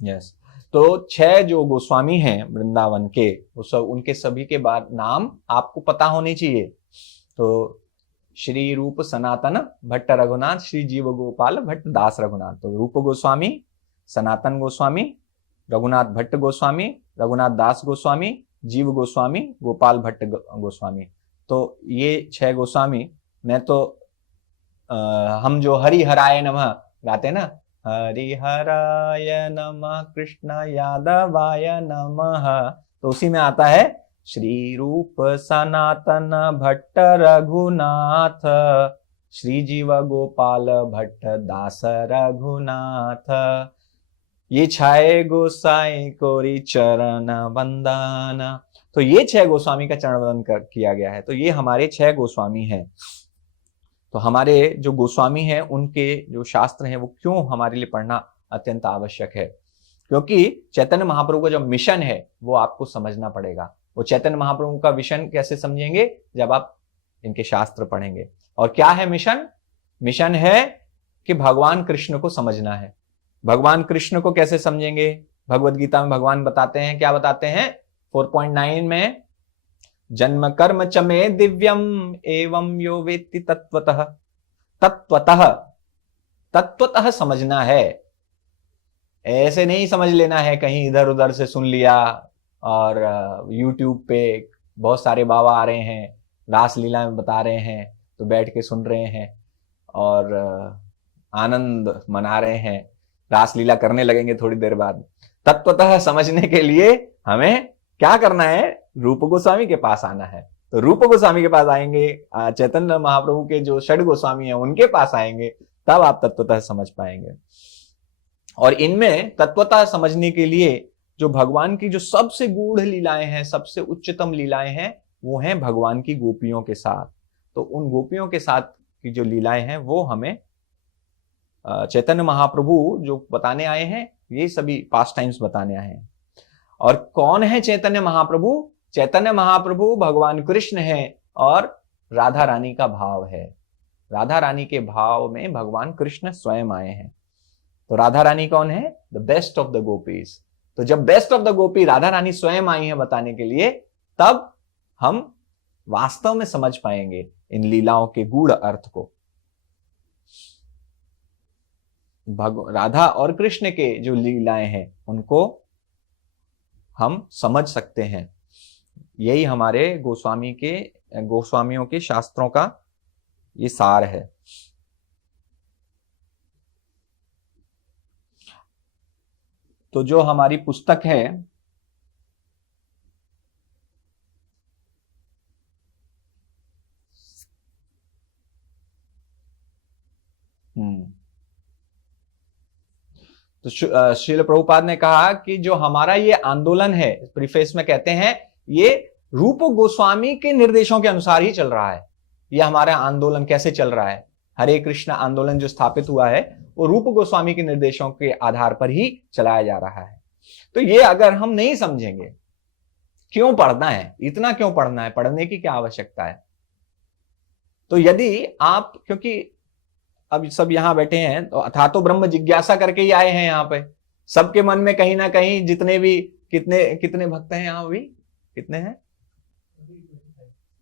यस तो 6 जो गोस्वामी हैं वृंदावन के, वो सब उनके सभी के बाद नाम आपको पता होने चाहिए। तो श्री रूप सनातन भट्ट रघुनाथ, श्री जीव गोपाल भट्ट दास रघुनाथ। तो रूप गोस्वामी, सनातन गोस्वामी, रघुनाथ भट्ट गोस्वामी, रघुनाथ दास गोस्वामी, जीव गोस्वामी, गोपाल भट्ट गोस्वामी। तो ये 6 गोस्वामी। मैं तो हम जो हरि हराय नमः गाते ना, हरि हराय नमः कृष्ण यादवाय नमः, तो उसी में आता है श्री रूप सनातन भट्ट रघुनाथ, श्री जीव गोपाल भट्ट दास रघुनाथ, ये 6 गोसाई कोरी चरण वंदना। तो ये 6 गोस्वामी का चरण वंदन किया गया है। तो ये हमारे 6 गोस्वामी हैं। तो हमारे जो गोस्वामी हैं उनके जो शास्त्र हैं वो क्यों हमारे लिए पढ़ना अत्यंत आवश्यक है, क्योंकि चैतन्य महाप्रभु का जो मिशन है वो आपको समझना पड़ेगा। वो चैतन्य महाप्रभु का मिशन कैसे समझेंगे, जब आप इनके शास्त्र पढ़ेंगे। और क्या है मिशन? मिशन है कि भगवान कृष्ण को समझना है। भगवान कृष्ण को कैसे समझेंगे? भगवद गीता में भगवान बताते हैं, क्या बताते हैं 4.9 में, जन्म कर्म च मे दिव्यम एवं यो वेत्ति तत्वतः। तत्वतः, तत्वतः समझना है, ऐसे नहीं समझ लेना है कहीं इधर उधर से सुन लिया। और YouTube पे बहुत सारे बाबा आ रहे हैं, रास लीला में बता रहे हैं, तो बैठ के सुन रहे हैं और आनंद मना रहे हैं, रास लीला करने लगेंगे थोड़ी देर बाद। तत्वतः समझने के लिए हमें क्या करना है? रूप गोस्वामी के पास आना है। तो रूप गोस्वामी के पास आएंगे, चैतन्य महाप्रभु के जो 6 गोस्वामी हैं उनके पास आएंगे, तब आप तत्वतः समझ पाएंगे। और इनमें तत्वतः समझने के लिए जो भगवान की जो सबसे गूढ़ लीलाएं हैं, सबसे उच्चतम लीलाएं हैं, वो हैं भगवान की गोपियों के साथ। तो उन गोपियों के साथ की जो लीलाएं हैं वो हमें चैतन्य महाप्रभु जो बताने आए हैं, ये सभी पास्ट टाइम्स बताने आए हैं। और कौन है चैतन्य महाप्रभु? चैतन्य महाप्रभु भगवान कृष्ण है और राधा रानी का भाव है। राधा रानी के भाव में भगवान कृष्ण स्वयं आए हैं। तो राधा रानी कौन है? The best of the gopis. तो जब बेस्ट ऑफ द गोपी राधा रानी स्वयं आई हैं बताने के लिए, तब हम वास्तव में समझ पाएंगे इन लीलाओं के गूढ़ अर्थ को। राधा और कृष्ण के जो लीलाएं हैं उनको हम समझ सकते हैं। यही हमारे गोस्वामियों के शास्त्रों का ये सार है। तो जो हमारी पुस्तक है, तो श्रील प्रभुपाद ने कहा कि जो हमारा ये आंदोलन है, प्रीफेस में कहते हैं, ये रूप गोस्वामी के निर्देशों के अनुसार ही चल रहा है। ये हमारा आंदोलन कैसे चल रहा है। हरे कृष्ण आंदोलन जो स्थापित हुआ है वो रूप गोस्वामी के निर्देशों के आधार पर ही चलाया जा रहा है। तो ये अगर हम नहीं समझेंगे, क्यों पढ़ना है, इतना क्यों पढ़ना है, पढ़ने की क्या आवश्यकता है। तो यदि आप, क्योंकि अब सब यहां बैठे हैं तो अथा तो ब्रह्म जिज्ञासा करके ही आए हैं यहाँ पे, सबके मन में कहीं ना कहीं, जितने भी कितने कितने भक्त हैं यहाँ भी, कितने हैं,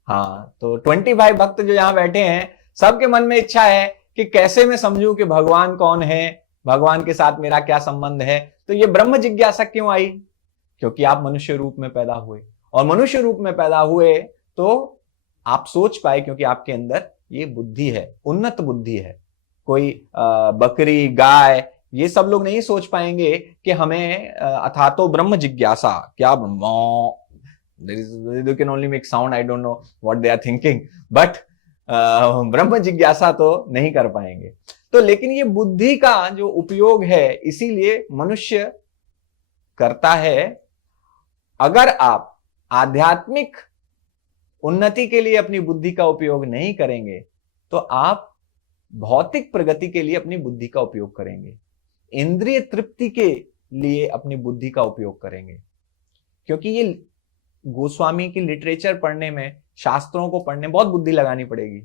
हाँ, तो 25 भक्त जो यहाँ बैठे हैं, सबके मन में इच्छा है कि कैसे मैं समझूं कि भगवान कौन है, भगवान के साथ मेरा क्या संबंध है। तो ये ब्रह्म जिज्ञासा क्यों आई, क्योंकि आप मनुष्य रूप में पैदा हुए, और मनुष्य रूप में पैदा हुए तो आप सोच पाए, क्योंकि आपके अंदर ये बुद्धि है, उन्नत बुद्धि है। कोई बकरी, गाय, ये सब लोग नहीं सोच पाएंगे कि हमें अथातो ब्रह्म जिज्ञासा, क्या they can only make sound, I don't know what they are thinking, but ब्रह्म जिज्ञासा तो नहीं कर पाएंगे। तो लेकिन ये बुद्धि का जो उपयोग है, इसीलिए मनुष्य करता है। अगर आप आध्यात्मिक उन्नति के लिए अपनी बुद्धि का उपयोग नहीं करेंगे तो आप भौतिक प्रगति के लिए अपनी बुद्धि का उपयोग करेंगे, इंद्रिय तृप्ति के लिए अपनी बुद्धि का उपयोग करेंगे। क्योंकि ये गोस्वामी की लिटरेचर पढ़ने में, शास्त्रों को पढ़ने में बहुत बुद्धि लगानी पड़ेगी।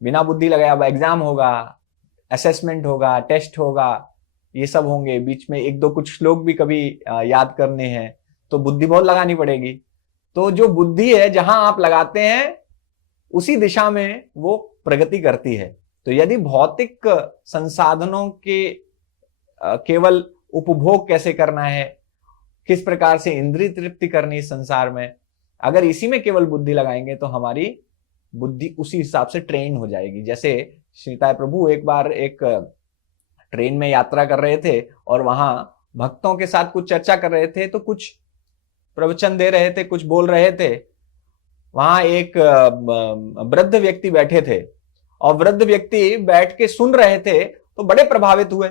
बिना बुद्धि लगाए अब एग्जाम होगा, असेसमेंट होगा, टेस्ट होगा, ये सब होंगे, बीच में एक दो कुछ श्लोक भी कभी याद करने हैं, तो बुद्धि बहुत लगानी पड़ेगी। तो जो बुद्धि है, जहां आप लगाते हैं उसी दिशा में वो प्रगति करती है। तो यदि भौतिक संसाधनों के केवल उपभोग कैसे करना है, किस प्रकार से इंद्रिय तृप्ति करनी इस संसार में, अगर इसी में केवल बुद्धि लगाएंगे तो हमारी बुद्धि उसी हिसाब से ट्रेन हो जाएगी। जैसे श्रीताय प्रभु एक बार एक ट्रेन में यात्रा कर रहे थे और वहां भक्तों के साथ कुछ चर्चा कर रहे थे, तो कुछ प्रवचन दे रहे थे, कुछ बोल रहे थे। वहां एक वृद्ध व्यक्ति बैठे थे और वृद्ध व्यक्ति बैठ के सुन रहे थे, तो बड़े प्रभावित हुए,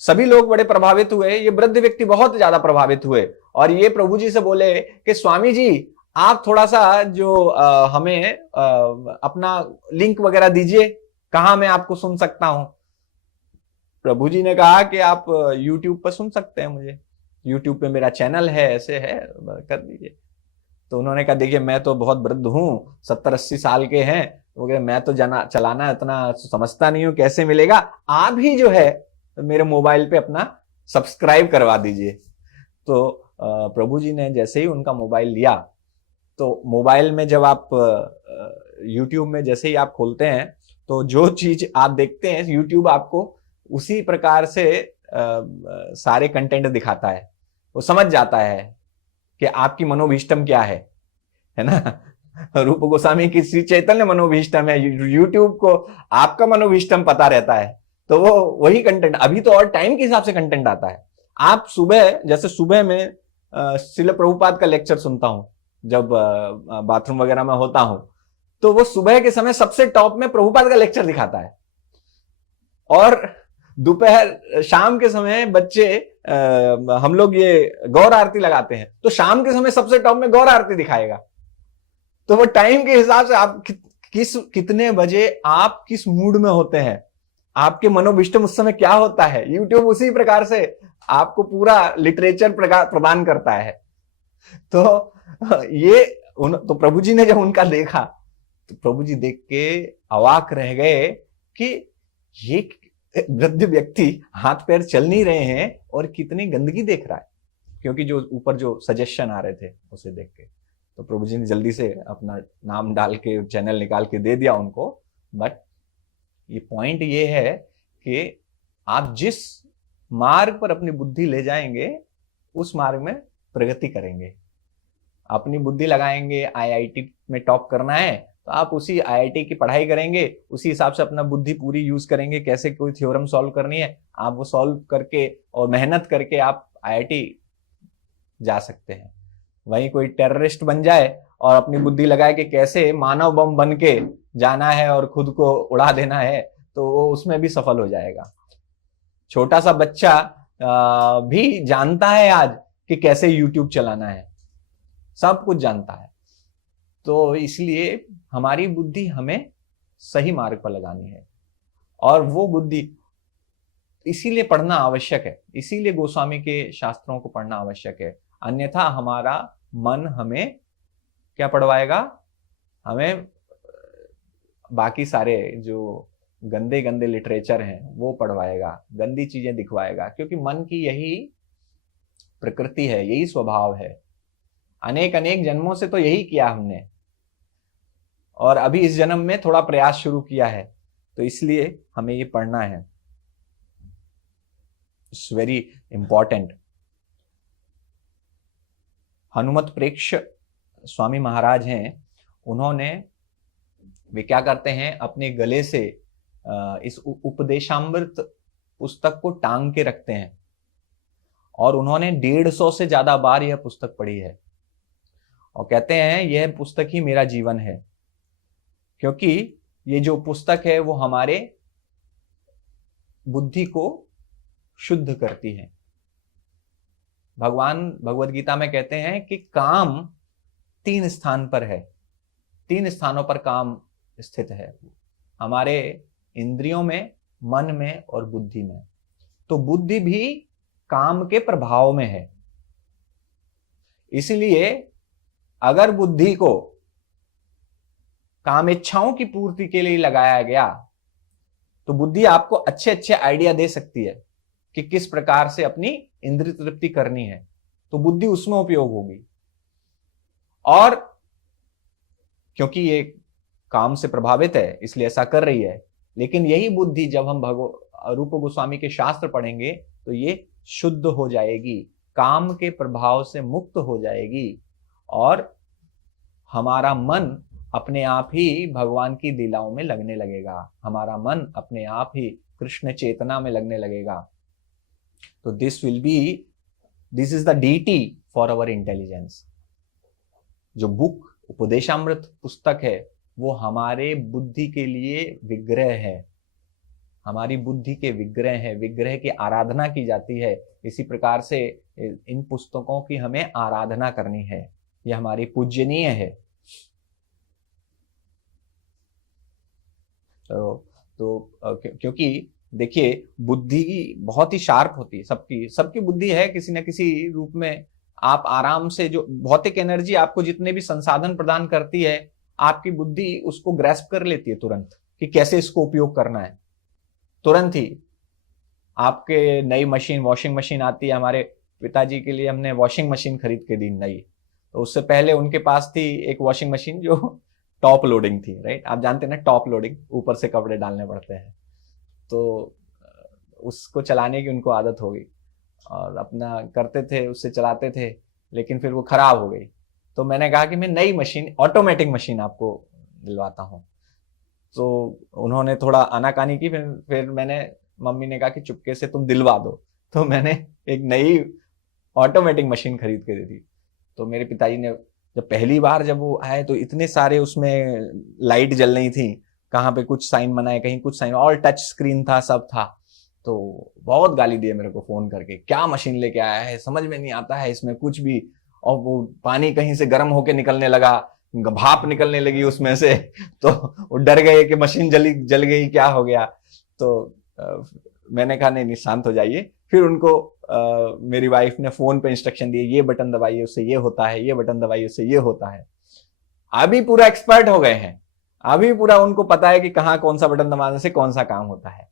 सभी लोग बड़े प्रभावित हुए। ये वृद्ध व्यक्ति बहुत ज्यादा प्रभावित हुए और ये प्रभु जी से बोले कि स्वामी जी, आप थोड़ा सा जो हमें अपना लिंक वगैरह दीजिए, कहां मैं आपको सुन सकता हूं। प्रभु जी ने कहा कि आप YouTube पर सुन सकते हैं मुझे, YouTube पे मेरा चैनल है, ऐसे है, कर दीजिए। तो उन्होंने कहा देखिए मैं तो बहुत वृद्ध हूँ, 70-80 साल के हैं, मैं तो चलाना इतना समझता नहीं हूँ, कैसे मिलेगा, आप ही जो है मेरे मोबाइल पे अपना सब्सक्राइब करवा दीजिए। तो प्रभु जी ने जैसे ही उनका मोबाइल लिया, तो मोबाइल में जब आप YouTube में जैसे ही आप खोलते हैं तो जो चीज आप देखते हैं YouTube आपको उसी प्रकार से सारे कंटेंट दिखाता है। वो समझ जाता है कि आपकी मनोभीष्टम क्या है ना। रूप गोस्वामी की श्री चैतन्य मनोभीष्टम है, YouTube को आपका मनोभीष्टम पता रहता है, तो वो वही कंटेंट, अभी तो और टाइम के हिसाब से कंटेंट आता है। आप सुबह, जैसे सुबह में श्रील प्रभुपाद का लेक्चर सुनता हूं, जब बाथरूम वगैरह में होता हूं, तो वो सुबह के समय सबसे टॉप में प्रभुपाद का लेक्चर दिखाता है। और दोपहर शाम के समय बच्चे हम लोग ये गौर आरती लगाते हैं, तो शाम के समय सबसे टॉप में गौर आरती दिखाएगा। तो वो टाइम के हिसाब से आप कितने बजे आप किस मूड में होते हैं, आपके मनोभिष्टम उस समय क्या होता है, YouTube उसी प्रकार से आपको पूरा लिटरेचर प्रदान करता है। तो ये तो प्रभु जी ने जब उनका देखा तो प्रभु जी देख के अवाक रह गए कि ये वृद्ध व्यक्ति हाथ पैर चल नहीं रहे हैं और कितनी गंदगी देख रहा है, क्योंकि जो ऊपर जो सजेशन आ रहे थे उसे देख के। तो प्रभु जी ने जल्दी से अपना नाम डाल के चैनल निकाल के दे दिया उनको। बट ये पॉइंट ये है कि आप जिस मार्ग पर अपनी बुद्धि ले जाएंगे उस मार्ग में प्रगति करेंगे। अपनी बुद्धि लगाएंगे, IIT में टॉप करना है तो आप उसी IIT की पढ़ाई करेंगे, उसी हिसाब से अपना बुद्धि पूरी यूज करेंगे, कैसे कोई थ्योरम सॉल्व करनी है आप वो सॉल्व करके और मेहनत करके आप IIT जा सकते हैं। वहीं कोई टेररिस्ट बन जाए और अपनी बुद्धि लगाए कि कैसे मानव बम बन के जाना है और खुद को उड़ा देना है, तो वो उसमें भी सफल हो जाएगा। छोटा सा बच्चा भी जानता है आज कि कैसे YouTube चलाना है, सब कुछ जानता है। तो इसलिए हमारी बुद्धि हमें सही मार्ग पर लगानी है, और वो बुद्धि इसीलिए पढ़ना आवश्यक है, इसीलिए गोस्वामी के शास्त्रों को पढ़ना आवश्यक है। अन्यथा हमारा मन हमें क्या पढ़वाएगा, हमें बाकी सारे जो गंदे गंदे लिटरेचर हैं वो पढ़वाएगा, गंदी चीजें दिखवाएगा, क्योंकि मन की यही प्रकृति है, यही स्वभाव है। अनेक अनेक जन्मों से तो यही किया हमने, और अभी इस जन्म में थोड़ा प्रयास शुरू किया है, तो इसलिए हमें ये पढ़ना है। It's very important. Hanumat Preksha Swami Maharaj हैं, उन्होंने वे क्या करते हैं, अपने गले से इस उपदेशामृत पुस्तक को टांग के रखते हैं, और उन्होंने 150 से ज्यादा बार यह पुस्तक पढ़ी है, और कहते हैं यह पुस्तक ही मेरा जीवन है, क्योंकि ये जो पुस्तक है वो हमारे बुद्धि को शुद्ध करती है। भगवान भगवत गीता में कहते हैं कि काम 3 स्थान पर है, 3 स्थानों पर काम स्थित है, हमारे इंद्रियों में, मन में और बुद्धि में। तो बुद्धि भी काम के प्रभाव में है। इसलिए अगर बुद्धि को काम इच्छाओं की पूर्ति के लिए लगाया गया, तो बुद्धि आपको अच्छे अच्छे आइडिया दे सकती है कि किस प्रकार से अपनी इंद्रिय तृप्ति करनी है, तो बुद्धि उसमें उपयोग होगी। और क्योंकि ये काम से प्रभावित है इसलिए ऐसा कर रही है, लेकिन यही बुद्धि जब हम रूप गोस्वामी के शास्त्र पढ़ेंगे तो ये शुद्ध हो जाएगी, काम के प्रभाव से मुक्त हो जाएगी, और हमारा मन अपने आप ही भगवान की लीलाओं में लगने लगेगा, हमारा मन अपने आप ही कृष्ण चेतना में लगने लगेगा। तो this is the duty for our intelligence. जो बुक उपदेशामृत पुस्तक है वो हमारे बुद्धि के लिए विग्रह है, हमारी बुद्धि के विग्रह है, विग्रह की आराधना की जाती है। इसी प्रकार से इन पुस्तकों की हमें आराधना करनी है, यह हमारी पूजनीय है। तो क्योंकि देखिए बुद्धि बहुत ही शार्प होती है, सबकी बुद्धि है किसी न किसी रूप में। आप आराम से, जो भौतिक एनर्जी आपको जितने भी संसाधन प्रदान करती है, आपकी बुद्धि उसको ग्रैस्प कर लेती है तुरंत कि कैसे इसको उपयोग करना है। तुरंत ही आपके नई मशीन, वॉशिंग मशीन आती है, हमारे पिताजी के लिए हमने वॉशिंग मशीन खरीद के दी नई, तो उससे पहले उनके पास थी एक वॉशिंग मशीन जो टॉप लोडिंग थी, राइट, आप जानते हैं ना टॉप लोडिंग, ऊपर से कपड़े डालने पड़ते हैं। तो उसको चलाने की उनको आदत हो गई और अपना करते थे, उससे चलाते थे, लेकिन फिर वो खराब हो गई। तो मैंने कहा कि मैं नई मशीन, ऑटोमेटिक मशीन आपको दिलवाता हूँ। तो उन्होंने थोड़ा आनाकानी की, फिर मैंने, मम्मी ने कहा कि चुपके से तुम दिलवा दो, तो मैंने एक नई ऑटोमेटिक मशीन खरीद के दे दी। तो मेरे पिताजी ने जब पहली बार जब वो आए तो इतने सारे उसमें लाइट जल रही थी, कहाँ पे कुछ साइन बनाए, कहीं कुछ साइन, ऑल टच स्क्रीन था, सब था। तो बहुत गाली दिए मेरे को फोन करके, क्या मशीन लेके आया है, समझ में नहीं आता है इसमें कुछ भी। और वो पानी कहीं से गर्म होके निकलने लगा, भाप निकलने लगी उसमें से, तो वो डर गए कि मशीन जल गई, क्या हो गया। तो मैंने कहा नहीं शांत हो जाइए। फिर उनको मेरी वाइफ ने फोन पे इंस्ट्रक्शन दिए, ये बटन दबाइए उससे ये होता है, ये बटन दबाइए उससे ये होता है। अभी पूरा एक्सपर्ट हो गए हैं, अभी पूरा उनको पता है कि कहाँ कौन सा बटन दबाने से कौन सा काम होता है।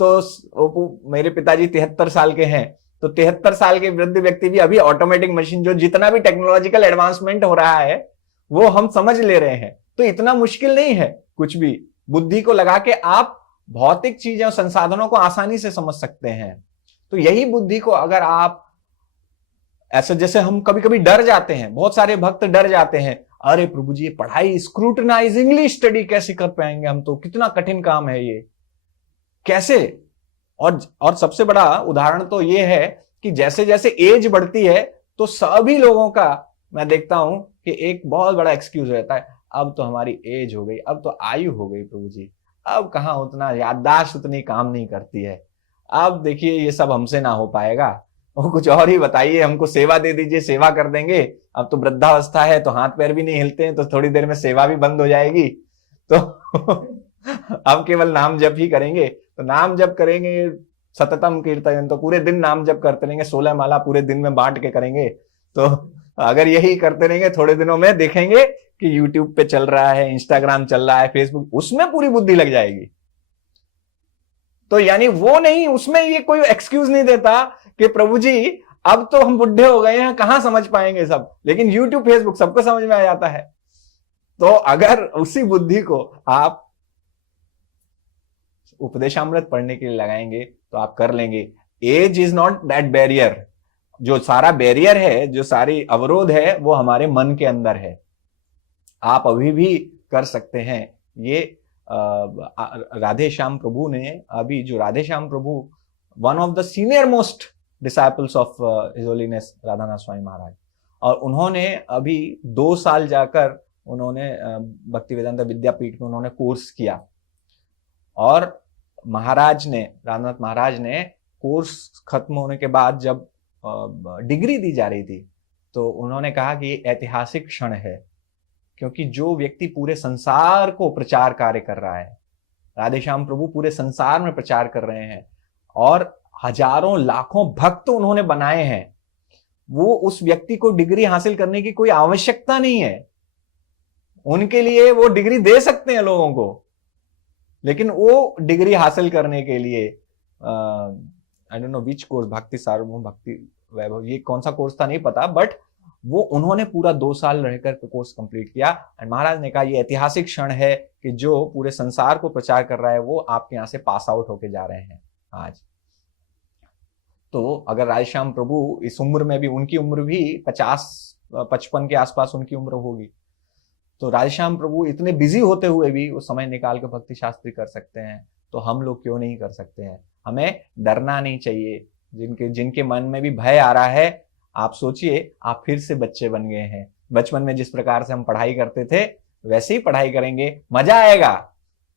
तो मेरे पिताजी 73 साल के हैं, तो 73 साल के वृद्ध व्यक्ति भी अभी ऑटोमेटिक मशीन, जो जितना भी टेक्नोलॉजिकल एडवांसमेंट हो रहा है वो हम समझ ले रहे हैं। तो इतना मुश्किल नहीं है कुछ भी, बुद्धि को लगा के आप भौतिक चीजें और संसाधनों को आसानी से समझ सकते हैं। तो यही बुद्धि को अगर आप ऐसे, जैसे हम कभी कभी डर जाते हैं, बहुत सारे भक्त डर जाते हैं, अरे प्रभु जी पढ़ाई, स्क्रूटनाइजिंगली स्टडी कैसे कर पाएंगे हम, तो कितना कठिन काम है ये, कैसे। और सबसे बड़ा उदाहरण तो ये है कि जैसे जैसे एज बढ़ती है तो सभी लोगों का मैं देखता हूं कि एक बहुत बड़ा एक्सक्यूज रहता है, अब तो हमारी एज हो गई, अब तो आयु हो गई प्रभु जी, अब कहां उतना याददाश्त उतनी काम नहीं करती है, अब देखिए ये सब हमसे ना हो पाएगा। वो कुछ और ही बताइए, हमको सेवा दे दीजिए, सेवा कर देंगे। अब तो वृद्धावस्था है तो हाथ पैर भी नहीं हिलते हैं, तो थोड़ी देर में सेवा भी बंद हो जाएगी, तो अब केवल नाम जप ही करेंगे। तो नाम जप करेंगे, सततम कीर्तन, तो पूरे दिन नाम जप करते रहेंगे, 16 माला पूरे दिन में बांट के करेंगे। तो अगर यही करते रहेंगे, थोड़े दिनों में देखेंगे कि यूट्यूब पे चल रहा है, इंस्टाग्राम चल रहा है, फेसबुक, उसमें पूरी बुद्धि लग जाएगी। तो यानी वो नहीं, उसमें ये कोई एक्सक्यूज नहीं देता कि प्रभु जी अब तो हम बुढ़े हो गए हैं, कहां समझ पाएंगे सब, लेकिन यूट्यूब फेसबुक सबको समझ में आ जाता है। तो अगर उसी बुद्धि को आप उपदेशामृत पढ़ने के लिए लगाएंगे तो आप कर लेंगे। Age is not that barrier. जो सारा बैरियर है, जो सारी अवरोध है, वो हमारे मन के अंदर है। आप अभी भी कर सकते हैं ये। राधे श्याम प्रभु ने अभी, जो Radhe Shyam Prabhu one of the senior most disciples of his holiness Radhanath Swami Maharaj, और उन्होंने अभी 2 साल जाकर उन्होंने भक्ति वेदांत विद्यापीठ में उन्होंने कोर्स किया। और महाराज ने, राधानाथ महाराज ने कोर्स खत्म होने के बाद जब डिग्री दी जा रही थी, तो उन्होंने कहा कि ये ऐतिहासिक क्षण है, क्योंकि जो व्यक्ति पूरे संसार को प्रचार कार्य कर रहा है, राधे श्याम प्रभु पूरे संसार में प्रचार कर रहे हैं और हजारों लाखों भक्त उन्होंने बनाए हैं, वो उस व्यक्ति को डिग्री हासिल करने की कोई आवश्यकता नहीं है। उनके लिए वो डिग्री दे सकते हैं लोगों को, लेकिन वो डिग्री हासिल करने के लिए I don't know which course, भक्ति सार्वभौम भक्ति वैभव, ये कौन सा कोर्स था नहीं पता, बट वो उन्होंने पूरा 2 साल रहकर कोर्स कंप्लीट किया। एंड महाराज ने कहा ये ऐतिहासिक क्षण है कि जो पूरे संसार को प्रचार कर रहा है वो आपके यहां से पास आउट होके जा रहे हैं आज। तो अगर राधेश्याम प्रभु इस उम्र में भी, उनकी उम्र भी 50-55 के आसपास उनकी उम्र होगी, तो राधेश्याम प्रभु इतने बिजी होते हुए भी वो समय निकाल के भक्ति शास्त्री कर सकते हैं, तो हम लोग क्यों नहीं कर सकते हैं। हमें डरना नहीं चाहिए। जिनके मन में भी भय आ रहा है, आप सोचिए आप फिर से बच्चे बन गए हैं। बचपन में जिस प्रकार से हम पढ़ाई करते थे वैसे ही पढ़ाई करेंगे, मजा आएगा,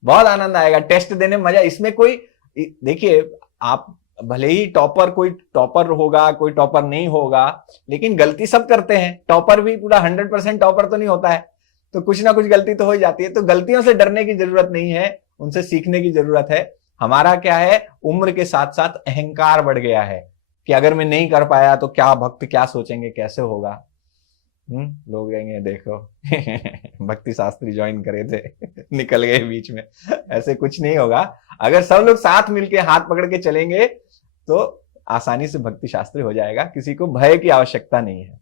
बहुत आनंद आएगा, टेस्ट देने में मजा। इसमें कोई, देखिए आप भले ही कोई टॉपर होगा, कोई टॉपर नहीं होगा, लेकिन गलती सब करते हैं। टॉपर भी पूरा 100% टॉपर तो नहीं होता है, तो कुछ ना कुछ गलती तो हो ही जाती है। तो गलतियों से डरने की जरूरत नहीं है, उनसे सीखने की जरूरत है। हमारा क्या है, उम्र के साथ साथ अहंकार बढ़ गया है कि अगर मैं नहीं कर पाया तो क्या भक्त क्या सोचेंगे, कैसे होगा। लोग कहेंगे देखो भक्ति शास्त्री ज्वाइन करे थे निकल गए बीच में। ऐसे कुछ नहीं होगा। अगर सब लोग साथ मिलके हाथ पकड़ के चलेंगे तो आसानी से भक्ति शास्त्री हो जाएगा, किसी को भय की आवश्यकता नहीं है।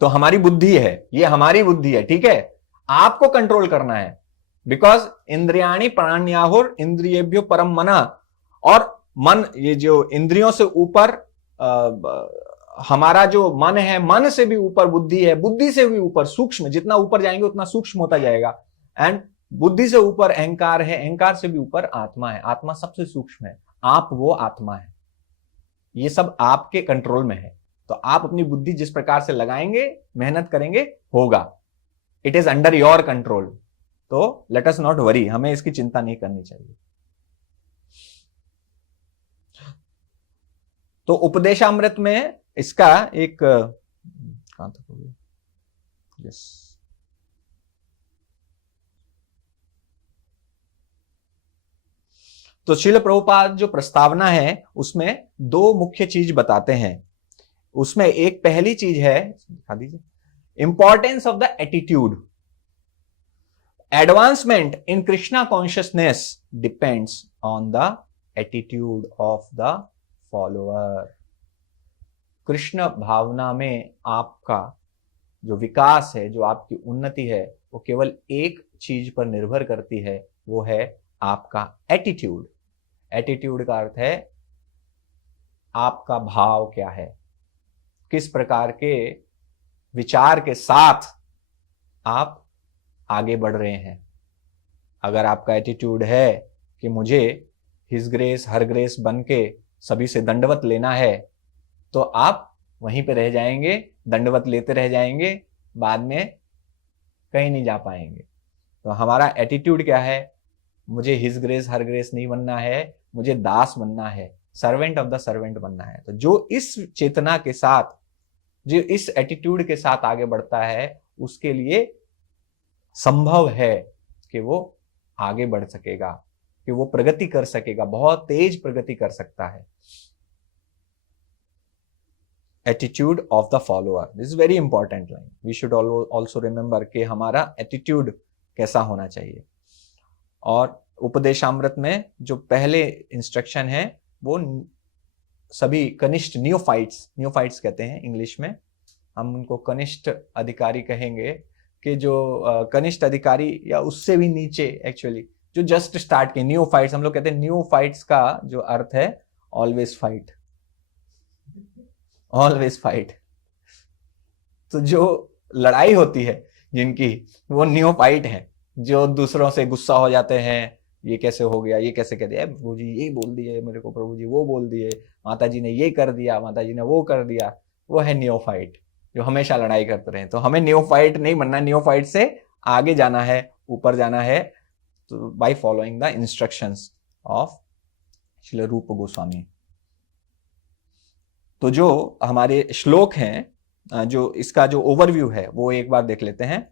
तो हमारी बुद्धि है, ये हमारी बुद्धि है, ठीक है। आपको कंट्रोल करना है, बिकॉज इंद्रियाणी प्राण्याहुर इंद्रियेभ्यो परम मना। और मन, ये जो इंद्रियों से ऊपर हमारा जो मन है, मन से भी ऊपर बुद्धि है, बुद्धि से भी ऊपर सूक्ष्म, जितना ऊपर जाएंगे उतना सूक्ष्म होता जाएगा। एंड बुद्धि से ऊपर अहंकार है, अहंकार से भी ऊपर आत्मा है, आत्मा सबसे सूक्ष्म है। आप वो आत्मा है, ये सब आपके कंट्रोल में है। तो आप अपनी बुद्धि जिस प्रकार से लगाएंगे, मेहनत करेंगे, होगा। It is under your control. तो लेट अस नॉट वरी, हमें इसकी चिंता नहीं करनी चाहिए। तो उपदेशामृत में इसका एक, कहां तक हो गया, यस, तो श्रील प्रभुपाद जो प्रस्तावना है उसमें 2 मुख्य चीज बताते हैं। उसमें एक पहली चीज है, दिखा दीजिए, importance of the attitude. Advancement in Krishna consciousness depends on the attitude of the follower. Krishna भावना में आपका जो विकास है, जो आपकी उन्नति है, वो केवल एक चीज पर निर्भर करती है, वो है आपका एटीट्यूड। एटीट्यूड का अर्थ है आपका भाव क्या है, किस प्रकार के विचार के साथ आप आगे बढ़ रहे हैं। अगर आपका एटीट्यूड है कि मुझे हिज ग्रेस हर ग्रेस बन के सभी से दंडवत लेना है, तो आप वहीं पे रह जाएंगे, दंडवत लेते रह जाएंगे, बाद में कहीं नहीं जा पाएंगे। तो हमारा एटीट्यूड क्या है, मुझे हिज ग्रेस हर ग्रेस नहीं बनना है, मुझे दास बनना है। सर्वेंट ऑफ द सर्वेंट बनना है। तो जो इस चेतना के साथ, जो इस एटीट्यूड के साथ आगे बढ़ता है, उसके लिए संभव है कि वो आगे बढ़ सकेगा, कि वो प्रगति कर सकेगा, बहुत तेज प्रगति कर सकता है। Attitude of the follower, this is very important line, we should also remember कि हमारा एटीट्यूड कैसा होना चाहिए। और उपदेशामृत में जो पहले इंस्ट्रक्शन है वो सभी कनिष्ठ न्यूफाइट्स कहते हैं इंग्लिश में, हम उनको कनिष्ठ अधिकारी कहेंगे, कि जो कनिष्ठ अधिकारी या उससे भी नीचे एक्चुअली जो जस्ट स्टार्ट के न्यूफाइट्स, हम लोग कहते हैं न्यूफाइट्स का जो अर्थ है ऑलवेज फाइट, ऑलवेज फाइट। तो जो लड़ाई होती है जिनकी, वो न्यूफाइट है, जो दूसरों से गुस्सा हो जाते हैं, ये कैसे हो गया, ये कैसे कह दिया, प्रभु जी ये बोल दिए मेरे को, प्रभु जी वो बोल दिए, माता जी ने ये कर दिया, माता जी ने वो कर दिया, वो है न्यूफाइट, जो हमेशा लड़ाई करते रहे। तो हमें न्यूफाइट नहीं बनना, न्यूफाइट से आगे जाना है, ऊपर जाना है, तो by following the instructions of Srila रूप गोस्वामी। तो जो हमारे श्लोक हैं, जो इसका जो ओवरव्यू है वो एक बार देख लेते हैं।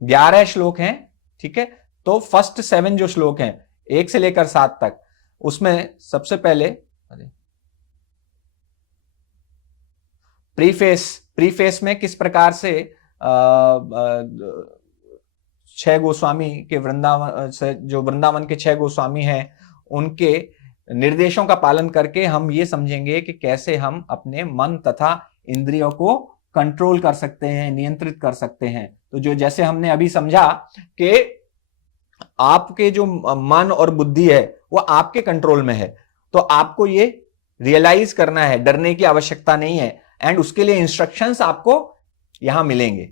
11 श्लोक हैं, ठीक है। तो फर्स्ट 7 जो श्लोक हैं 1 से लेकर 7 तक, उसमें सबसे पहले प्रीफेस में किस प्रकार से 6 गोस्वामी के वृंदावन से, जो वृंदावन के 6 गोस्वामी हैं, उनके निर्देशों का पालन करके हम ये समझेंगे कि कैसे हम अपने मन तथा इंद्रियों को कंट्रोल कर सकते हैं, नियंत्रित कर सकते हैं। तो जो जैसे हमने अभी समझा कि आपके जो मन और बुद्धि है वो आपके कंट्रोल में है, तो आपको ये रियलाइज करना है, डरने की आवश्यकता नहीं है। एंड उसके लिए इंस्ट्रक्शंस आपको यहां मिलेंगे,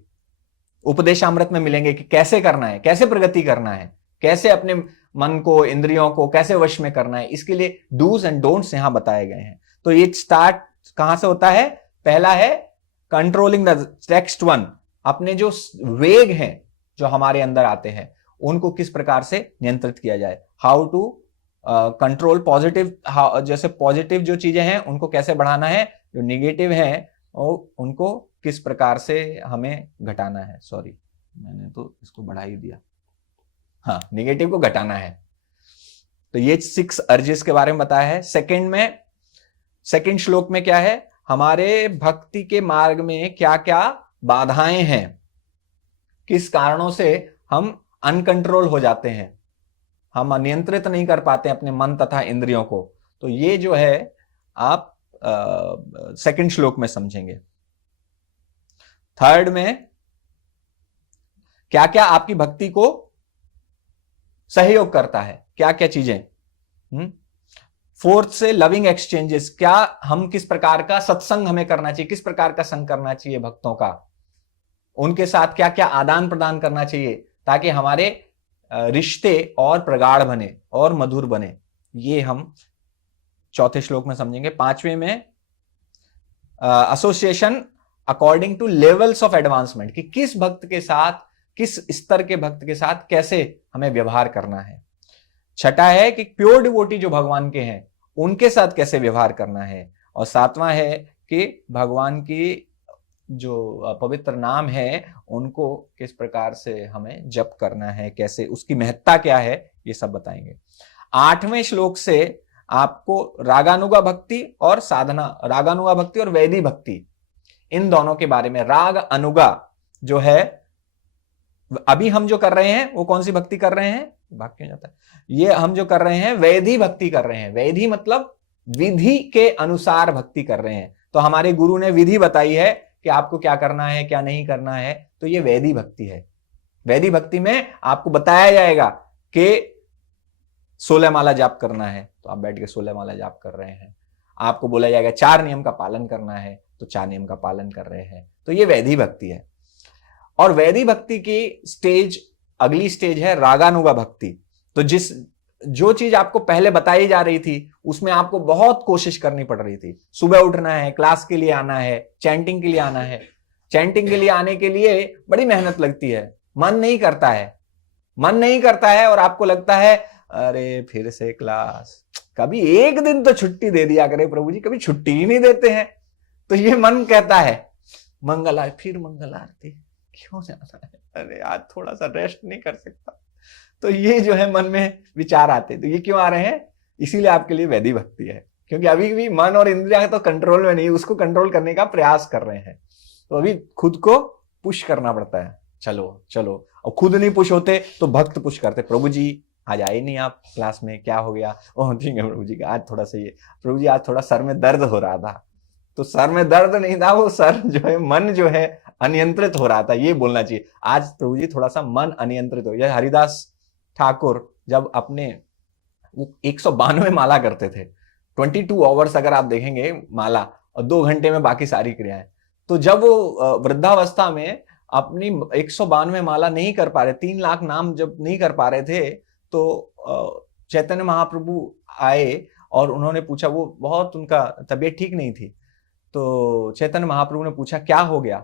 उपदेशामृत में मिलेंगे कि कैसे करना है, कैसे प्रगति करना है, कैसे अपने मन को, इंद्रियों को कैसे वश में करना है। इसके लिए डूज एंड डोंट्स यहां बताए गए हैं। तो ये स्टार्ट कहां से होता है? पहला है कंट्रोलिंग द टेक्स्ट 1, अपने जो वेग हैं जो हमारे अंदर आते हैं उनको किस प्रकार से नियंत्रित किया जाए, हाउ टू कंट्रोल पॉजिटिव, जैसे पॉजिटिव जो चीजें हैं उनको कैसे बढ़ाना है, जो निगेटिव है उनको किस प्रकार से हमें घटाना है। सॉरी, मैंने तो इसको बढ़ा ही दिया, हाँ, निगेटिव को घटाना है। तो ये 6 अर्जेस के बारे में बताया है। सेकंड श्लोक में क्या है, हमारे भक्ति के मार्ग में क्या क्या बाधाएं हैं, किस कारणों से हम अनकंट्रोल हो जाते हैं, हम नियंत्रित नहीं कर पाते अपने मन तथा इंद्रियों को। तो ये जो है आप सेकंड श्लोक में समझेंगे। थर्ड में क्या क्या आपकी भक्ति को सहयोग करता है, क्या क्या चीजें। फोर्थ से लविंग एक्सचेंजेस, क्या हम किस प्रकार का सत्संग हमें करना चाहिए, किस प्रकार का संग करना चाहिए भक्तों का, उनके साथ क्या क्या आदान प्रदान करना चाहिए ताकि हमारे रिश्ते और प्रगाढ़ बने और मधुर बने। ये हम चौथे श्लोक में समझेंगे। 5वें में association according two levels of advancement, कि किस भक्त के साथ, किस स्तर के भक्त के साथ कैसे हमें व्यवहार करना है। छठा है कि प्योर डिवोटी जो भगवान के हैं उनके साथ कैसे व्यवहार करना है। और 7वां है कि भगवान की जो पवित्र नाम है उनको किस प्रकार से हमें जप करना है, कैसे उसकी महत्ता क्या है, ये सब बताएंगे। 8वें श्लोक से आपको रागानुगा भक्ति और साधना, रागानुगा भक्ति और वैदी भक्ति, इन दोनों के बारे में। राग अनुगा जो है, अभी हम जो कर रहे हैं वो कौन सी भक्ति कर रहे हैं, भाग क्यों जाता है, ये हम जो कर रहे हैं वैधी भक्ति कर रहे हैं। वैधी मतलब विधि के अनुसार भक्ति कर रहे हैं। तो हमारे गुरु ने विधि बताई है कि आपको क्या करना है, क्या नहीं करना है, तो ये वैधी भक्ति है। वैधी भक्ति में आपको बताया जाएगा कि 16 माला जाप करना है, तो आप बैठ के 16 माला जाप कर रहे हैं। आपको बोला जाएगा 4 नियम का पालन करना है, तो 4 नियम का पालन कर रहे हैं। तो ये वैधी भक्ति है। और वैधी भक्ति की स्टेज, अगली स्टेज है रागानुगा भक्ति। तो जो चीज आपको पहले बताई जा रही थी उसमें आपको बहुत कोशिश करनी पड़ रही थी। सुबह उठना है, क्लास के लिए आना है, चैंटिंग के लिए आना है। चैंटिंग के लिए आने के लिए बड़ी मेहनत लगती है, मन नहीं करता है और आपको लगता है अरे फिर से क्लास, कभी एक दिन तो छुट्टी दे दिया करे प्रभु जी, कभी छुट्टी ही नहीं देते हैं। तो ये मन कहता है मंगल आरती, फिर मंगल आरती क्यों जाना है, अरे आज थोड़ा सा रेस्ट नहीं कर सकता। तो ये जो है मन में विचार आते, तो ये क्यों आ रहे हैं, इसीलिए आपके लिए वैदिक भक्ति है, क्योंकि अभी भी मन और इंद्रिया तो कंट्रोल में नहीं, उसको कंट्रोल करने का प्रयास कर रहे हैं। तो अभी खुद को पुश करना पड़ता है, चलो चलो। और खुद नहीं पुश होते तो भक्त पुश करते, प्रभु जी आज आए नहीं आप क्लास में, क्या हो गया, ओह ठीक है प्रभु जी आज थोड़ा सा ये, प्रभु जी आज थोड़ा सर में दर्द हो रहा था। तो सर में दर्द नहीं था, वो सर जो है मन जो है अनियंत्रित हो रहा था, ये बोलना चाहिए आज प्रभु जी थोड़ा सा मन अनियंत्रित हो गया। हरिदास ठाकुर जब अपने 192 माला करते थे, 22 आवर्स अगर आप देखेंगे माला, और 2 घंटे में बाकी सारी क्रियाएं। तो जब वो वृद्धावस्था में अपनी 192 माला नहीं कर पा रहे, 3 लाख नाम जब नहीं कर पा रहे थे, तो चैतन्य महाप्रभु आए और उन्होंने पूछा, वो बहुत उनका तबीयत ठीक नहीं थी, तो चैतन्य महाप्रभु ने पूछा क्या हो गया,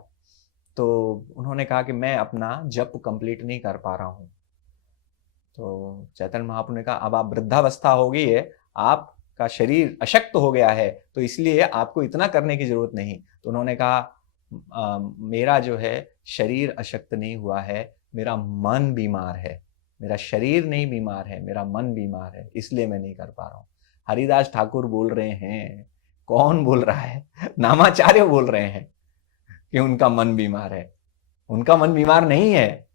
तो उन्होंने कहा कि मैं अपना जप कंप्लीट नहीं कर पा रहा हूं। तो चैतन्य महाप्रभु ने कहा अब आप वृद्धावस्था हो गई है, आपका शरीर अशक्त हो गया है, तो इसलिए आपको इतना करने की जरूरत नहीं। तो उन्होंने कहा मेरा जो है शरीर अशक्त नहीं हुआ है, मेरा मन बीमार है, मेरा शरीर नहीं बीमार है, मेरा मन बीमार है, इसलिए मैं नहीं कर पा रहा हूं। हरिदास ठाकुर बोल रहे हैं, कौन बोल रहा है, नामाचार्य बोल रहे हैं कि उनका मन बीमार है। उनका मन बीमार नहीं है,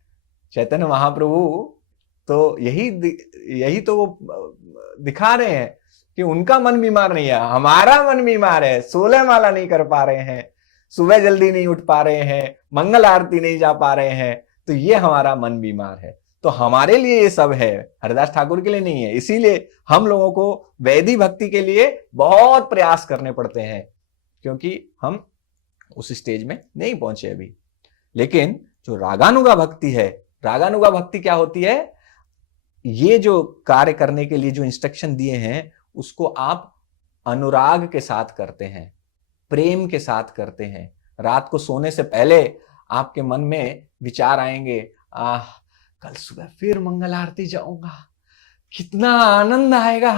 चैतन्य महाप्रभु तो यही तो वो दिखा रहे हैं कि उनका मन बीमार नहीं है, हमारा मन बीमार है। 16 माला नहीं कर पा रहे हैं, सुबह जल्दी नहीं उठ पा रहे हैं, मंगल आरती नहीं जा पा रहे हैं, तो ये हमारा मन बीमार है। तो हमारे लिए ये सब है, हरिदास ठाकुर के लिए नहीं है। इसीलिए हम लोगों को वैदिक भक्ति के लिए बहुत प्रयास करने पड़ते हैं, क्योंकि हम उस स्टेज में नहीं पहुंचे अभी। लेकिन जो रागानुगा भक्ति है, रागानुगा भक्ति क्या होती है, ये जो कार्य करने के लिए जो इंस्ट्रक्शन दिए हैं उसको आप अनुराग के साथ करते हैं, प्रेम के साथ करते हैं। रात को सोने से पहले आपके मन में विचार आएंगे, कल सुबह फिर मंगल आरती जाऊंगा, कितना आनंद आएगा,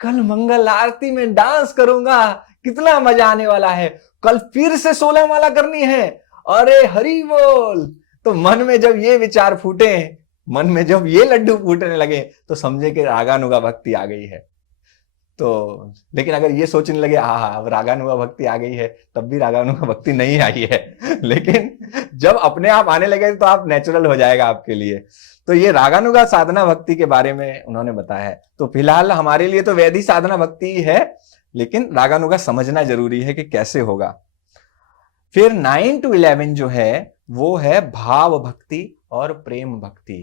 कल मंगल आरती में डांस करूंगा, कितना मजा आने वाला है, कल फिर से 16 माला करनी है, अरे हरि बोल। तो मन में जब ये विचार फूटे, मन में जब ये लड्डू फूटने लगे, तो समझे कि रागानुगा भक्ति आ गई है। तो लेकिन अगर ये सोचने लगे अब रागानुगा भक्ति आ गई है, तब भी रागानुगा भक्ति नहीं आई है। लेकिन जब अपने आप आने लगे तो आप नेचुरल हो जाएगा आपके लिए। तो ये रागानुगा साधना भक्ति के बारे में उन्होंने बताया है। तो फिलहाल हमारे लिए तो वैदिक साधना भक्ति ही है, लेकिन रागानुगा समझना जरूरी है कि कैसे होगा। फिर 9 to 11 जो है वो है भाव भक्ति और प्रेम भक्ति,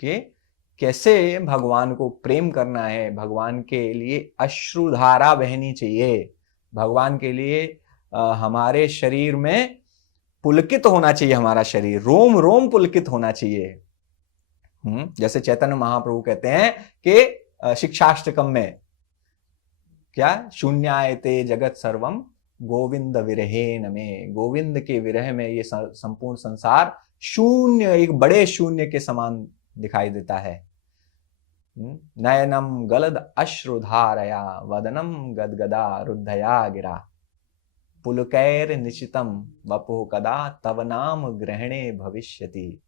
के कैसे भगवान को प्रेम करना है, भगवान के लिए अश्रुधारा बहनी चाहिए, भगवान के लिए हमारे शरीर में पुलकित होना चाहिए, हमारा शरीर रोम रोम पुलकित होना चाहिए। जैसे चैतन्य महाप्रभु कहते हैं कि शिक्षाष्टकम में क्या, शून्यायते जगत सर्वम गोविंद विरहेन में, गोविंद के विरह में ये संपूर्ण संसार शून्य, एक बड़े शून्य के समान दिखाई देता है। नयनम गलद अश्रुधारया वदनम गदगदा रुद्धया गिरा पुलकैर निशितम वपो कदा तव नाम ग्रहणे भविष्यति।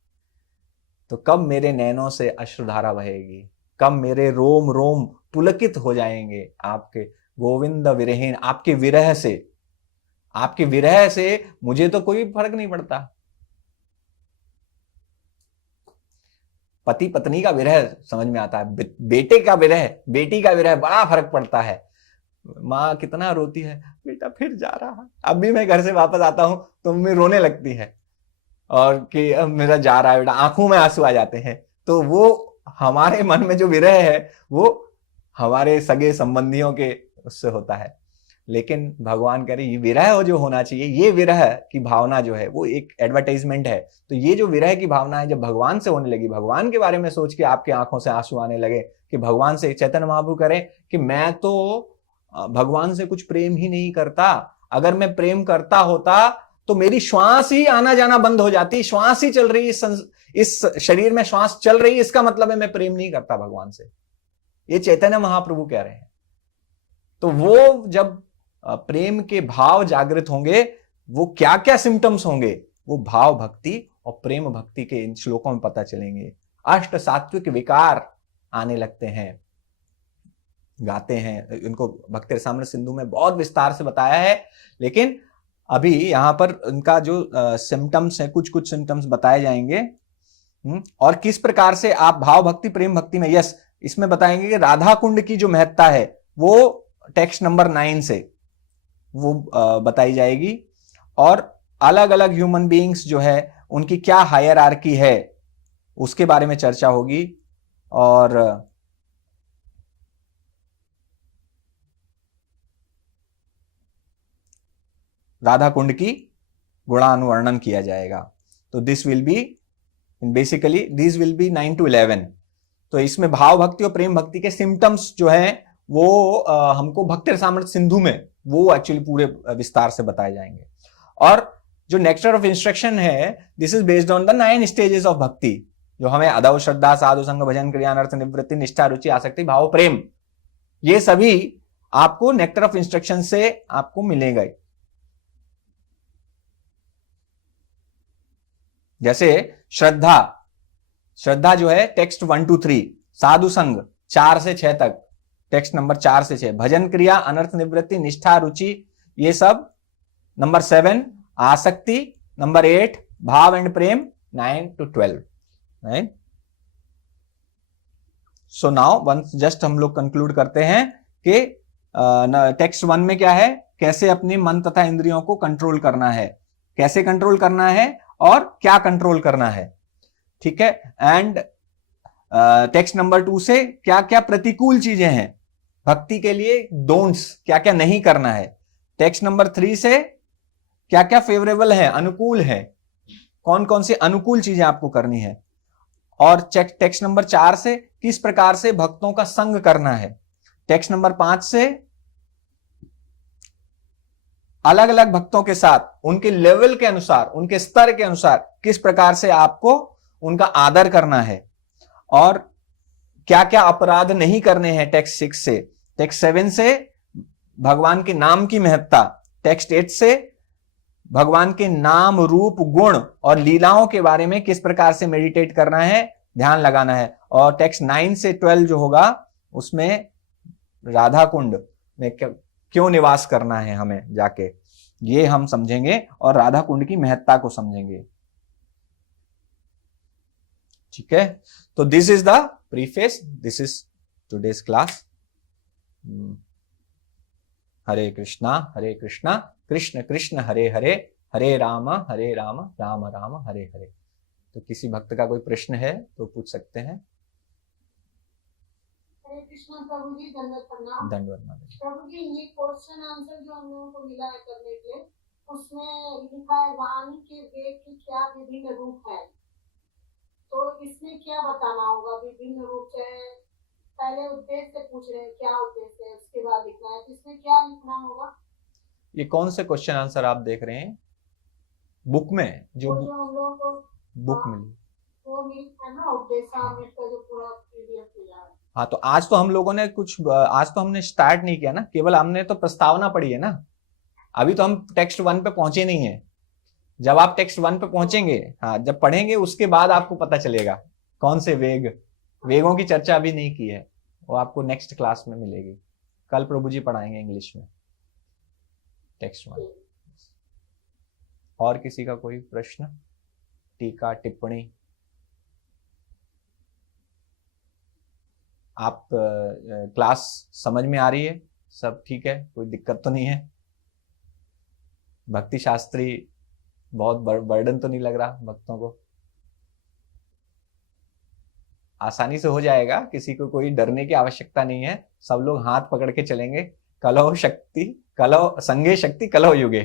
तो कब मेरे नैनों से अश्रुधारा बहेगी, कब मेरे रोम रोम पुलकित हो जाएंगे आपके गोविंद विरहीन, आपके विरह से। आपके विरह से मुझे तो कोई फर्क नहीं पड़ता, पति पत्नी का विरह समझ में आता है, बेटे का विरह, बेटी का विरह बड़ा फर्क पड़ता है। माँ कितना रोती है, बेटा फिर जा रहा। अब भी मैं घर से वापस आता हूं तो मम्मी रोने लगती है, और कि अब मेरा जा रहा है बेटा, आंखों में आंसू आ जाते हैं। तो वो हमारे मन में जो विरह है वो हमारे सगे संबंधियों के उससे होता है। लेकिन भगवान कह रहे ये विरह जो होना चाहिए, ये विरह की भावना जो है वो एक एडवर्टाइजमेंट है। तो ये जो विरह की भावना है जब भगवान से होने लगी, भगवान के बारे में सोच के आपके आंखों से आंसू आने लगे कि भगवान से, चैतन्य महाप्रभु करें कि मैं तो भगवान से कुछ प्रेम ही नहीं करता, अगर मैं प्रेम करता होता तो मेरी श्वास ही आना जाना बंद हो जाती, श्वास ही चल रही, इस शरीर में श्वास चल रही, इसका मतलब है मैं प्रेम नहीं करता भगवान से। ये चैतन्य महाप्रभु कह रहे हैं। तो वो जब प्रेम के भाव जागृत होंगे, वो क्या क्या सिम्टम्स होंगे, वो भाव भक्ति और प्रेम भक्ति के इन श्लोकों में पता चलेंगे। अष्ट सात्विक विकार आने लगते हैं, गाते हैं इनको। भक्ति रसामृत सिंधु में बहुत विस्तार से बताया है, लेकिन अभी यहां पर इनका जो सिम्टम्स है, कुछ कुछ सिम्टम्स बताए जाएंगे। और किस प्रकार से आप भाव भक्ति प्रेम भक्ति में, यस, इसमें बताएंगे कि राधा कुंड की जो महत्ता है वो टेक्स्ट नंबर 9 से वो बताई जाएगी। और अलग अलग ह्यूमन बीइंग्स जो है उनकी क्या हायरार्की है उसके बारे में चर्चा होगी। और राधा कुंड की गुणानुवर्णन किया जाएगा। तो this will be basically this will be 9 to 11। तो इसमें भाव भक्ति और प्रेम भक्ति के सिम्टम्स जो है वो हमको भक्ति रसामृत सिंधु में वो एक्चुअली पूरे विस्तार से बताए जाएंगे। और जो नेक्टर ऑफ इंस्ट्रक्शन है, this is based on the 9 stages of भक्ति, जो हमें अदव श्रद्धा साधु संग भजन क्रिया अनर्थ निवृत्ति निष्ठा रुचि आसक्ति भाव प्रेम, ये सभी आपको नेक्टर ऑफ इंस्ट्रक्शन से आपको मिलेगा। जैसे श्रद्धा, श्रद्धा जो है टेक्स्ट 1 to 3, साधु संग 4 से 6 तक, टेक्स्ट नंबर 4 से 6, भजन क्रिया अनर्थ निवृत्ति निष्ठा रुचि ये सब नंबर 7, आसक्ति नंबर 8, भाव एंड प्रेम 9 to 12, right. So now once just हम लोग कंक्लूड करते हैं कि टेक्स्ट 1 में क्या है, कैसे अपने मन तथा इंद्रियों को कंट्रोल करना है, कैसे कंट्रोल करना है और क्या कंट्रोल करना है, ठीक है। एंड टेक्स्ट नंबर 2 से क्या क्या प्रतिकूल चीजें हैं भक्ति के लिए, डोंट्स क्या क्या नहीं करना है। टेक्स्ट नंबर 3 से क्या क्या फेवरेबल है, अनुकूल है, कौन कौन सी अनुकूल चीजें आपको करनी है। और टेक्स्ट नंबर 4 से किस प्रकार से भक्तों का संग करना है। टेक्स्ट नंबर 5 से अलग अलग भक्तों के साथ उनके लेवल के अनुसार, उनके स्तर के अनुसार किस प्रकार से आपको उनका आदर करना है, और क्या क्या अपराध नहीं करने हैं टेक्स्ट 6 से। टेक्स्ट 7 से भगवान के नाम की महत्ता, टेक्स्ट 8 से भगवान के नाम रूप गुण और लीलाओं के बारे में किस प्रकार से मेडिटेट करना है, ध्यान लगाना है। और टेक्स्ट 9 से 12 जो होगा उसमें राधा कुंड में क्यों निवास करना है हमें जाके, ये हम समझेंगे और राधा कुंड की महत्ता को समझेंगे, ठीक है। तो this is the preface, this is today's class. Hare Krishna Krishna Krishna Hare Hare, Hare Rama Rama Rama Hare Hare. तो किसी भक्त का कोई प्रश्न है तो पूछ सकते हैं। हरे कृष्णा प्रभु जी, दंडवत प्रणाम। दंडवत प्रणाम प्रभु जी, ये क्वेश्चन आंसर जो हम लोगों को मिला है करने के लिए, उसमें लिखा है वाणी के वेग की क्या विभिन्न रूप है, तो इसमें क्या बताना होगा। विभिन्न रूप से पहले उद्देश्य से पूछ रहे हैं, क्या उद्देश्य है, उसके बाद लिखना है, तो इसमें क्या लिखना होगा। ये कौन से क्वेश्चन आंसर आप देख रहे हैं बुक में, जो हम लोगों को बुक मिली वो मिलता है ना, उद्देश्य जो पूरा पीडीएफ मिला है। हाँ, तो आज तो हम लोगों ने आज तो हमने स्टार्ट नहीं किया ना, केवल हमने तो प्रस्तावना पढ़ी है ना। अभी तो हम टेक्स्ट 1 पे पहुंचे नहीं है। जब आप टेक्स्ट 1 पे पहुंचेंगे, हाँ, जब पढ़ेंगे उसके बाद आपको पता चलेगा कौन से वेगों की चर्चा अभी नहीं की है, वो आपको नेक्स्ट क्लास में मिलेगी। कल प्रभु जी पढ़ाएंगे इंग्लिश में टेक्स्ट 1। और किसी का कोई प्रश्न, टीका, टिप्पणी? आप क्लास समझ में आ रही है, सब ठीक है, कोई दिक्कत तो नहीं है? भक्ति शास्त्री बहुत बर्डन तो नहीं लग रहा भक्तों को? आसानी से हो जाएगा, किसी को कोई डरने की आवश्यकता नहीं है। सब लोग हाथ पकड़ के चलेंगे। कलौ शक्ति, कलौ संगे शक्ति कलौ युगे,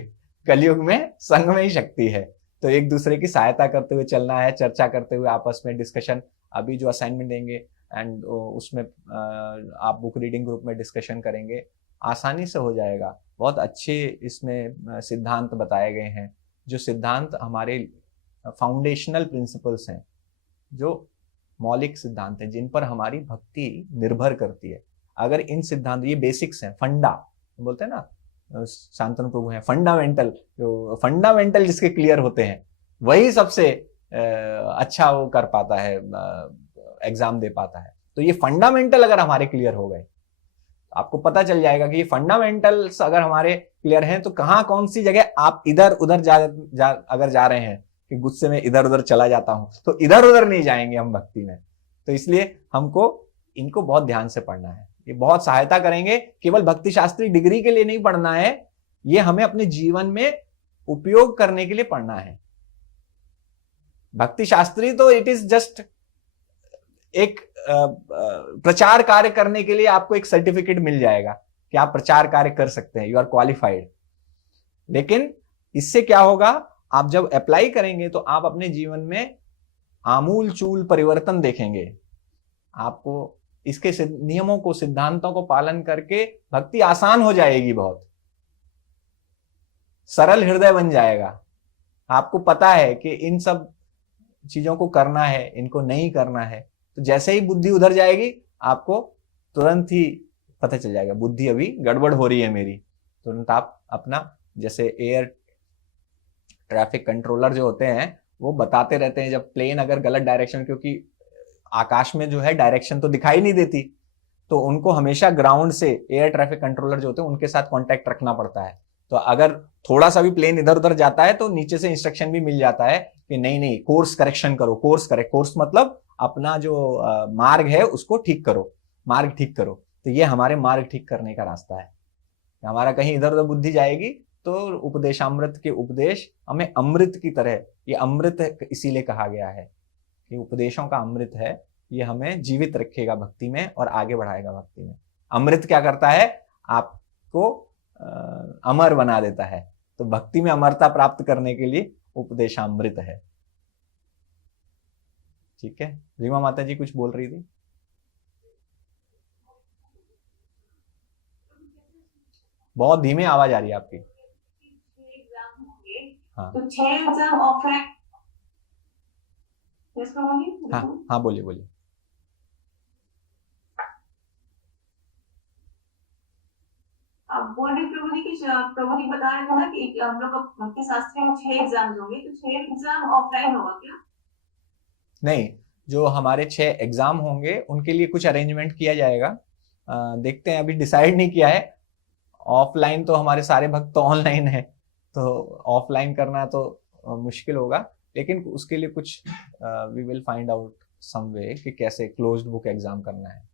कलयुग में संग में ही शक्ति है। तो एक दूसरे की सहायता करते हुए चलना है, चर्चा करते हुए आपस में डिस्कशन। अभी जो असाइनमेंट देंगे एंड उसमें आप बुक रीडिंग ग्रुप में डिस्कशन करेंगे, आसानी से हो जाएगा। बहुत अच्छे इसमें सिद्धांत बताए गए हैं, जो सिद्धांत हमारे फाउंडेशनल प्रिंसिपल्स हैं, जो मौलिक सिद्धांत हैं जिन पर हमारी भक्ति निर्भर करती है। अगर इन सिद्धांत, ये बेसिक्स हैं, फंडा बोलते हैं ना, शांतनु प्रभु हैं, फंडामेंटल, जो फंडामेंटल जिसके क्लियर होते हैं वही सबसे अच्छा वो कर पाता है, एग्जाम दे पाता है। तो ये फंडामेंटल अगर हमारे क्लियर हो गए, आपको पता चल जाएगा कि ये फंडामेंटल्स अगर हमारे क्लियर हैं तो कहां कौन सी जगह आप इधर उधर अगर जा रहे हैं कि गुस्से में इधर उधर चला जाता हूं, तो इधर उधर नहीं जाएंगे हम भक्ति में। तो इसलिए हमको इनको बहुत ध्यान से पढ़ना है, ये बहुत सहायता करेंगे। केवल भक्ति शास्त्री डिग्री के लिए नहीं पढ़ना है, ये हमें अपने जीवन में उपयोग करने के लिए पढ़ना है। भक्ति शास्त्री तो इट इज जस्ट एक प्रचार कार्य करने के लिए आपको एक सर्टिफिकेट मिल जाएगा कि आप प्रचार कार्य कर सकते हैं, यू आर क्वालिफाइड। लेकिन इससे क्या होगा, आप जब अप्लाई करेंगे तो आप अपने जीवन में आमूल चूल परिवर्तन देखेंगे। आपको इसके नियमों को, सिद्धांतों को पालन करके भक्ति आसान हो जाएगी, बहुत सरल हृदय बन जाएगा। आपको पता है कि इन सब चीजों को करना है, इनको नहीं करना है, तो जैसे ही बुद्धि उधर जाएगी आपको तुरंत ही पता चल जाएगा बुद्धि अभी गड़बड़ हो रही है मेरी। तुरंत आप अपना, जैसे एयर ट्रैफिक कंट्रोलर जो होते हैं वो बताते रहते हैं, जब प्लेन अगर गलत डायरेक्शन, क्योंकि आकाश में जो है डायरेक्शन तो दिखाई नहीं देती, तो उनको हमेशा ग्राउंड से, एयर ट्रैफिक कंट्रोलर जो होते हैं उनके साथ कांटेक्ट रखना पड़ता है। तो अगर थोड़ा सा भी प्लेन इधर उधर जाता है तो नीचे से इंस्ट्रक्शन भी मिल जाता है कि नहीं नहीं, कोर्स करेक्शन करो, कोर्स मतलब अपना जो मार्ग है उसको ठीक करो, मार्ग ठीक करो। तो ये हमारे मार्ग ठीक करने का रास्ता है। हमारा कहीं इधर उधर बुद्धि जाएगी तो उपदेशामृत के उपदेश हमें अमृत की तरह, ये अमृत इसीलिए कहा गया है कि उपदेशों का अमृत है, ये हमें जीवित रखेगा भक्ति में और आगे बढ़ाएगा भक्ति में। अमृत क्या करता है, आपको अमर बना देता है। तो भक्ति में अमरता प्राप्त करने के लिए उपदेशामृत है। ठीक है, रीमा माता जी कुछ बोल रही थी। बहुत धीमे आवाज आ रही है आपकी। हाँ तो 6 एग्जाम ऑफलाइन, हाँ बोलिए बोलिए। अब बोल रही प्रभु जी की, प्रभु जी बता रहे थे ना कि हम लोग भक्ति शास्त्री में 6 एग्जाम्स होंगे, तो 6 एग्जाम ऑफलाइन होगा क्या? नहीं, जो हमारे 6 एग्जाम होंगे उनके लिए कुछ अरेंजमेंट किया जाएगा। देखते हैं, अभी डिसाइड नहीं किया है। ऑफलाइन तो हमारे सारे भक्त तो ऑनलाइन है, तो ऑफलाइन करना तो मुश्किल होगा, लेकिन उसके लिए कुछ we will find out some way कि कैसे क्लोज्ड बुक एग्जाम करना है।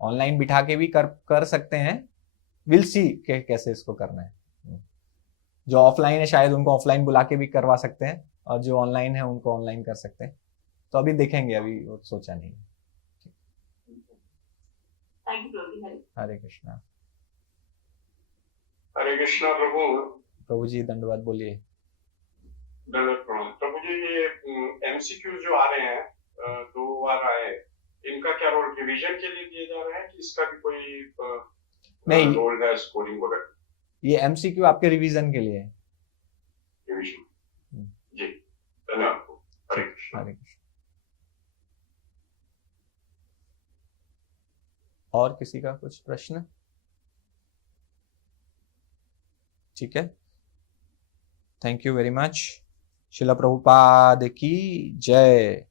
ऑनलाइन बिठा के भी कर सकते हैं, विल सी के कैसे इसको करना है। जो ऑफलाइन है शायद उनको ऑफलाइन बुला के भी करवा सकते हैं, और जो ऑनलाइन है उनको ऑनलाइन कर सकते हैं। तो अभी देखेंगे, अभी वो सोचा नहीं है। हरे कृष्णा। हरे कृष्णा प्रभु। प्रभु जी दंडवत बोलिए। प्रभु जी, ये एमसीक्यू जो आ रहे हैं, 2 बार आए, इनका क्या रोल रिवीजन के लिए दिए जा रहे हैं कि इसका भी कोई नहीं रोल है स्कोरिंग वगैरह? ये एमसीक्यू आपके रिवीजन के लिए है। रिवीजन जी, धन्यवाद। हरे कृष्णा। हरे कृष्णा। और किसी का कुछ प्रश्न? ठीक है, थैंक यू वेरी मच। शिला प्रभुपाद की जय,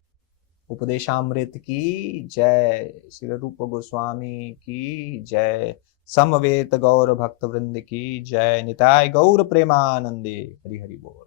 उपदेशामृत की जय, श्री रूप गोस्वामी की जय, समवेत गौर भक्त वृंद की जय, निताय गौर प्रेमानंदे। हरि हरि बोल।